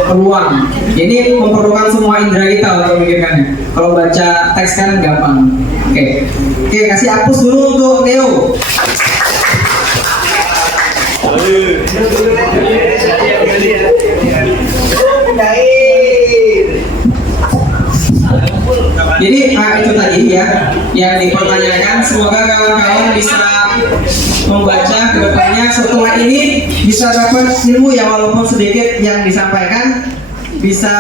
peluang. Jadi memerlukan semua indera kita untuk memikirkannya. Kalau baca teks kan gampang. Oke, kasih hapus dulu untuk Leo. Jadi itu tadi ya yang dipertanyakan. Semoga kawan-kawan bisa membaca kedepannya, setelah ini bisa dapat ilmu ya walaupun sedikit yang disampaikan, bisa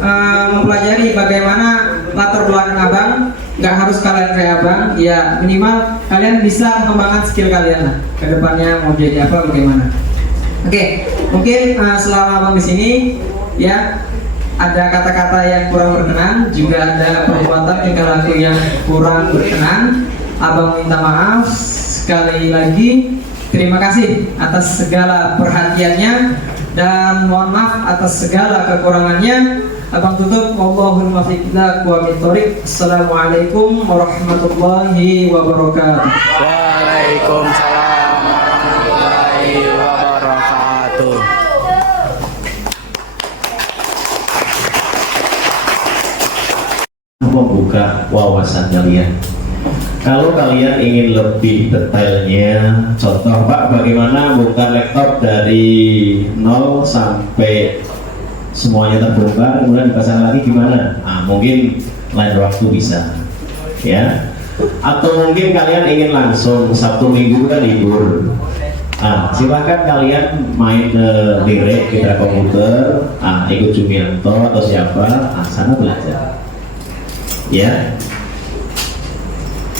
mempelajari bagaimana latar belakang abang. Nggak harus kalian kayak abang ya, minimal kalian bisa mengembangkan skill kalian lah kedepannya mau jadi apa bagaimana. Oke, mungkin selama abang di sini ya ada kata-kata yang kurang berkenan, juga ada perbuatan tingkah laku yang kurang berkenan. Abang minta maaf sekali lagi. Terima kasih atas segala perhatiannya dan mohon maaf atas segala kekurangannya. Abang tutup, Allahul muwaffiq wa bittariq. Assalamualaikum warahmatullahi wabarakatuh. Waalaikumsalam warahmatullahi wabarakatuh. Membuka wawasan kalian. Kalau kalian ingin lebih detailnya, contoh Pak, bagaimana buka laptop dari 0 sampai semuanya terbongkar, kemudian dipasang lagi gimana? Mungkin lain waktu bisa, ya. Atau mungkin kalian ingin langsung Sabtu Minggu kan libur. Silakan kalian main ke Lirik Mitra Komputer, ikut Jumianto atau siapa, sana belajar. Ya,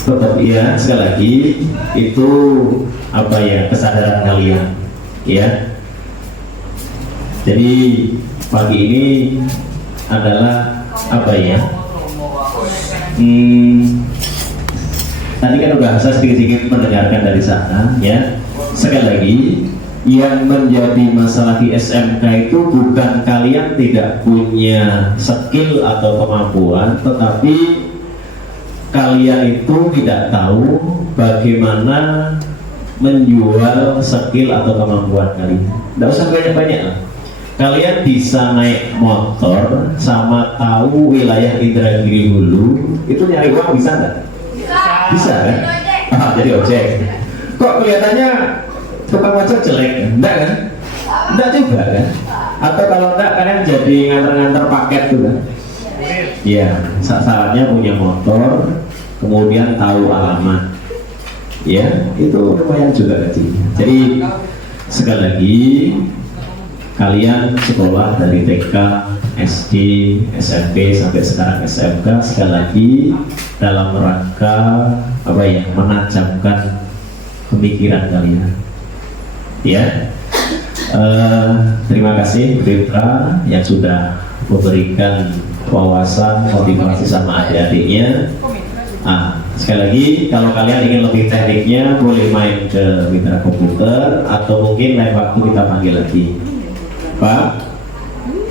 tetap ya, sekali lagi itu apa ya, kesadaran kalian ya. Jadi pagi ini adalah apa ya, tadi kan udah saya sedikit-sedikit mendengarkan dari sana ya. Sekali lagi, yang menjadi masalah di SMK itu bukan kalian tidak punya skill atau kemampuan, tetapi kalian itu tidak tahu bagaimana menjual skill atau kemampuan kalian. Tidak usah banyak-banyak lah. Kalian bisa naik motor sama tahu wilayah Indragiri Hulu, itu nyari uang bisa nggak? Bisa kan? Jadi ojek. Kok kelihatannya tukang ojek jelek? Enggak kan? Enggak juga kan? Atau kalau enggak kalian jadi nganter-nganter paket tuh kan? Iya, syaratnya punya motor, kemudian tahu alamat. Ya, itu lumayan juga gajinya. Jadi sekali lagi kalian sekolah dari TK, SD, SMP sampai sekarang SMK, sekali lagi dalam rangka apa ya, menajamkan pemikiran kalian. Ya, terima kasih Fitra yang sudah memberikan wawasan, motivasi sama adik-adiknya. Sekali lagi, kalau kalian ingin lebih tekniknya, boleh main ke Mitra Komputer atau mungkin lain waktu kita panggil lagi, Pak.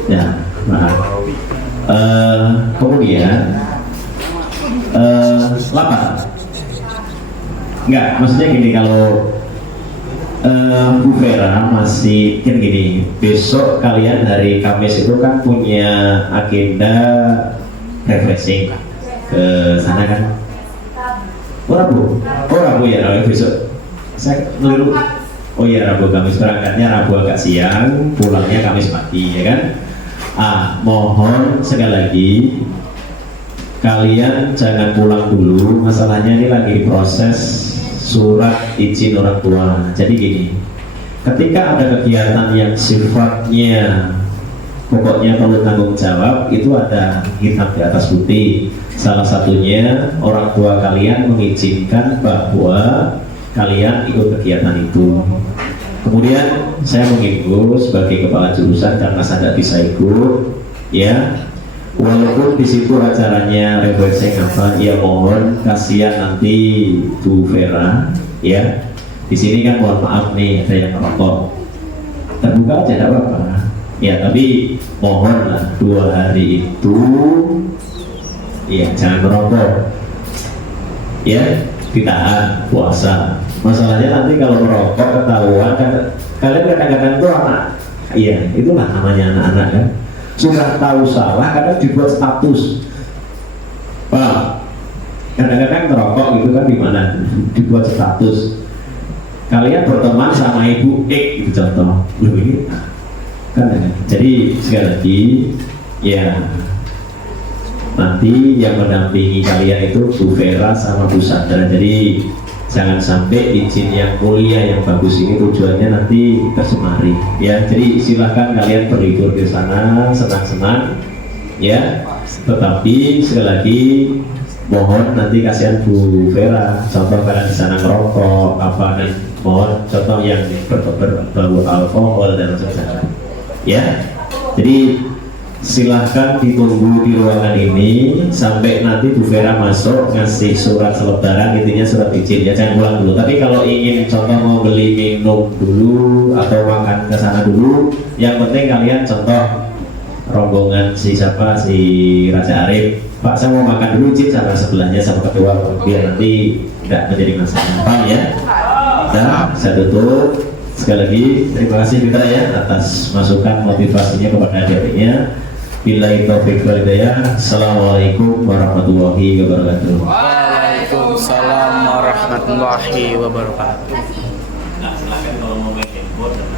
Ya, maaf. Kemudian 8. Enggak, maksudnya gini, kalau Bu Vera masih kan gini, besok kalian hari Kamis itu kan punya agenda refreshing ke sana kan? Rabu ya, besok saya keliru. Oh iya, Rabu Kamis, berangkatnya Rabu agak siang, pulangnya Kamis pagi, ya kan? Mohon sekali lagi kalian jangan pulang dulu, masalahnya ini lagi proses surat izin orang tua. Jadi gini, ketika ada kegiatan yang sifatnya pokoknya perlu tanggung jawab, itu ada hitam di atas putih. Salah satunya orang tua kalian mengizinkan bahwa kalian ikut kegiatan itu. Kemudian saya mengimbau sebagai kepala jurusan, karena saya tidak bisa ikut, ya, walaupun di situ acaranya refreshing apa, ya mohon kasihan nanti Bu Vera, ya. Di sini kan mohon maaf nih, ada yang merokok, terbuka aja tidak apa-apa. Ya, tapi mohonlah 2 hari itu, ya jangan merokok, ya, ditahan puasa. Masalahnya nanti kalau merokok ketahuan kan, kalian kadang-kadang tuh anak, iya itulah namanya anak-anak kan, sudah tahu salah kadang dibuat status. Pak, kadang-kadang merokok gitu kan, gimana dibuat status, kalian berteman sama ibu X gitu contoh, ini kan. Jadi sekali lagi, ya nanti yang mendampingi kalian itu Bu Vera sama Bu Sandra. Jadi jangan sampai izin yang mulia yang bagus ini tujuannya nanti tercemari, ya. Jadi silahkan kalian berlibur di sana senang-senang, ya. Tetapi sekali lagi mohon nanti kasihan Bu Vera, contoh kalian di sana ngerokok apa, dan mohon contoh yang berbau alkohol dan sebagainya, ya. Jadi silahkan ditunggu di ruangan ini sampai nanti Bu Vera masuk ngasih surat selebaran, intinya surat izin, ya jangan pulang dulu. Tapi kalau ingin contoh mau beli minum dulu atau makan ke sana dulu, yang penting kalian contoh rombongan si siapa, si Raja Arif, Pak saya mau makan dulu izin sama sebelahnya sama ketua, biar nanti tidak menjadi masalah, paham ya? Nah, saya tutup. Sekali lagi terima kasih kita ya atas masukan motivasinya kepada adik-adiknya. Billahi taufiq wal hidayah. Assalamualaikum warahmatullahi wabarakatuh. Waalaikumsalam warahmatullahi wabarakatuh. Nah, silakan kalau mau main handphone.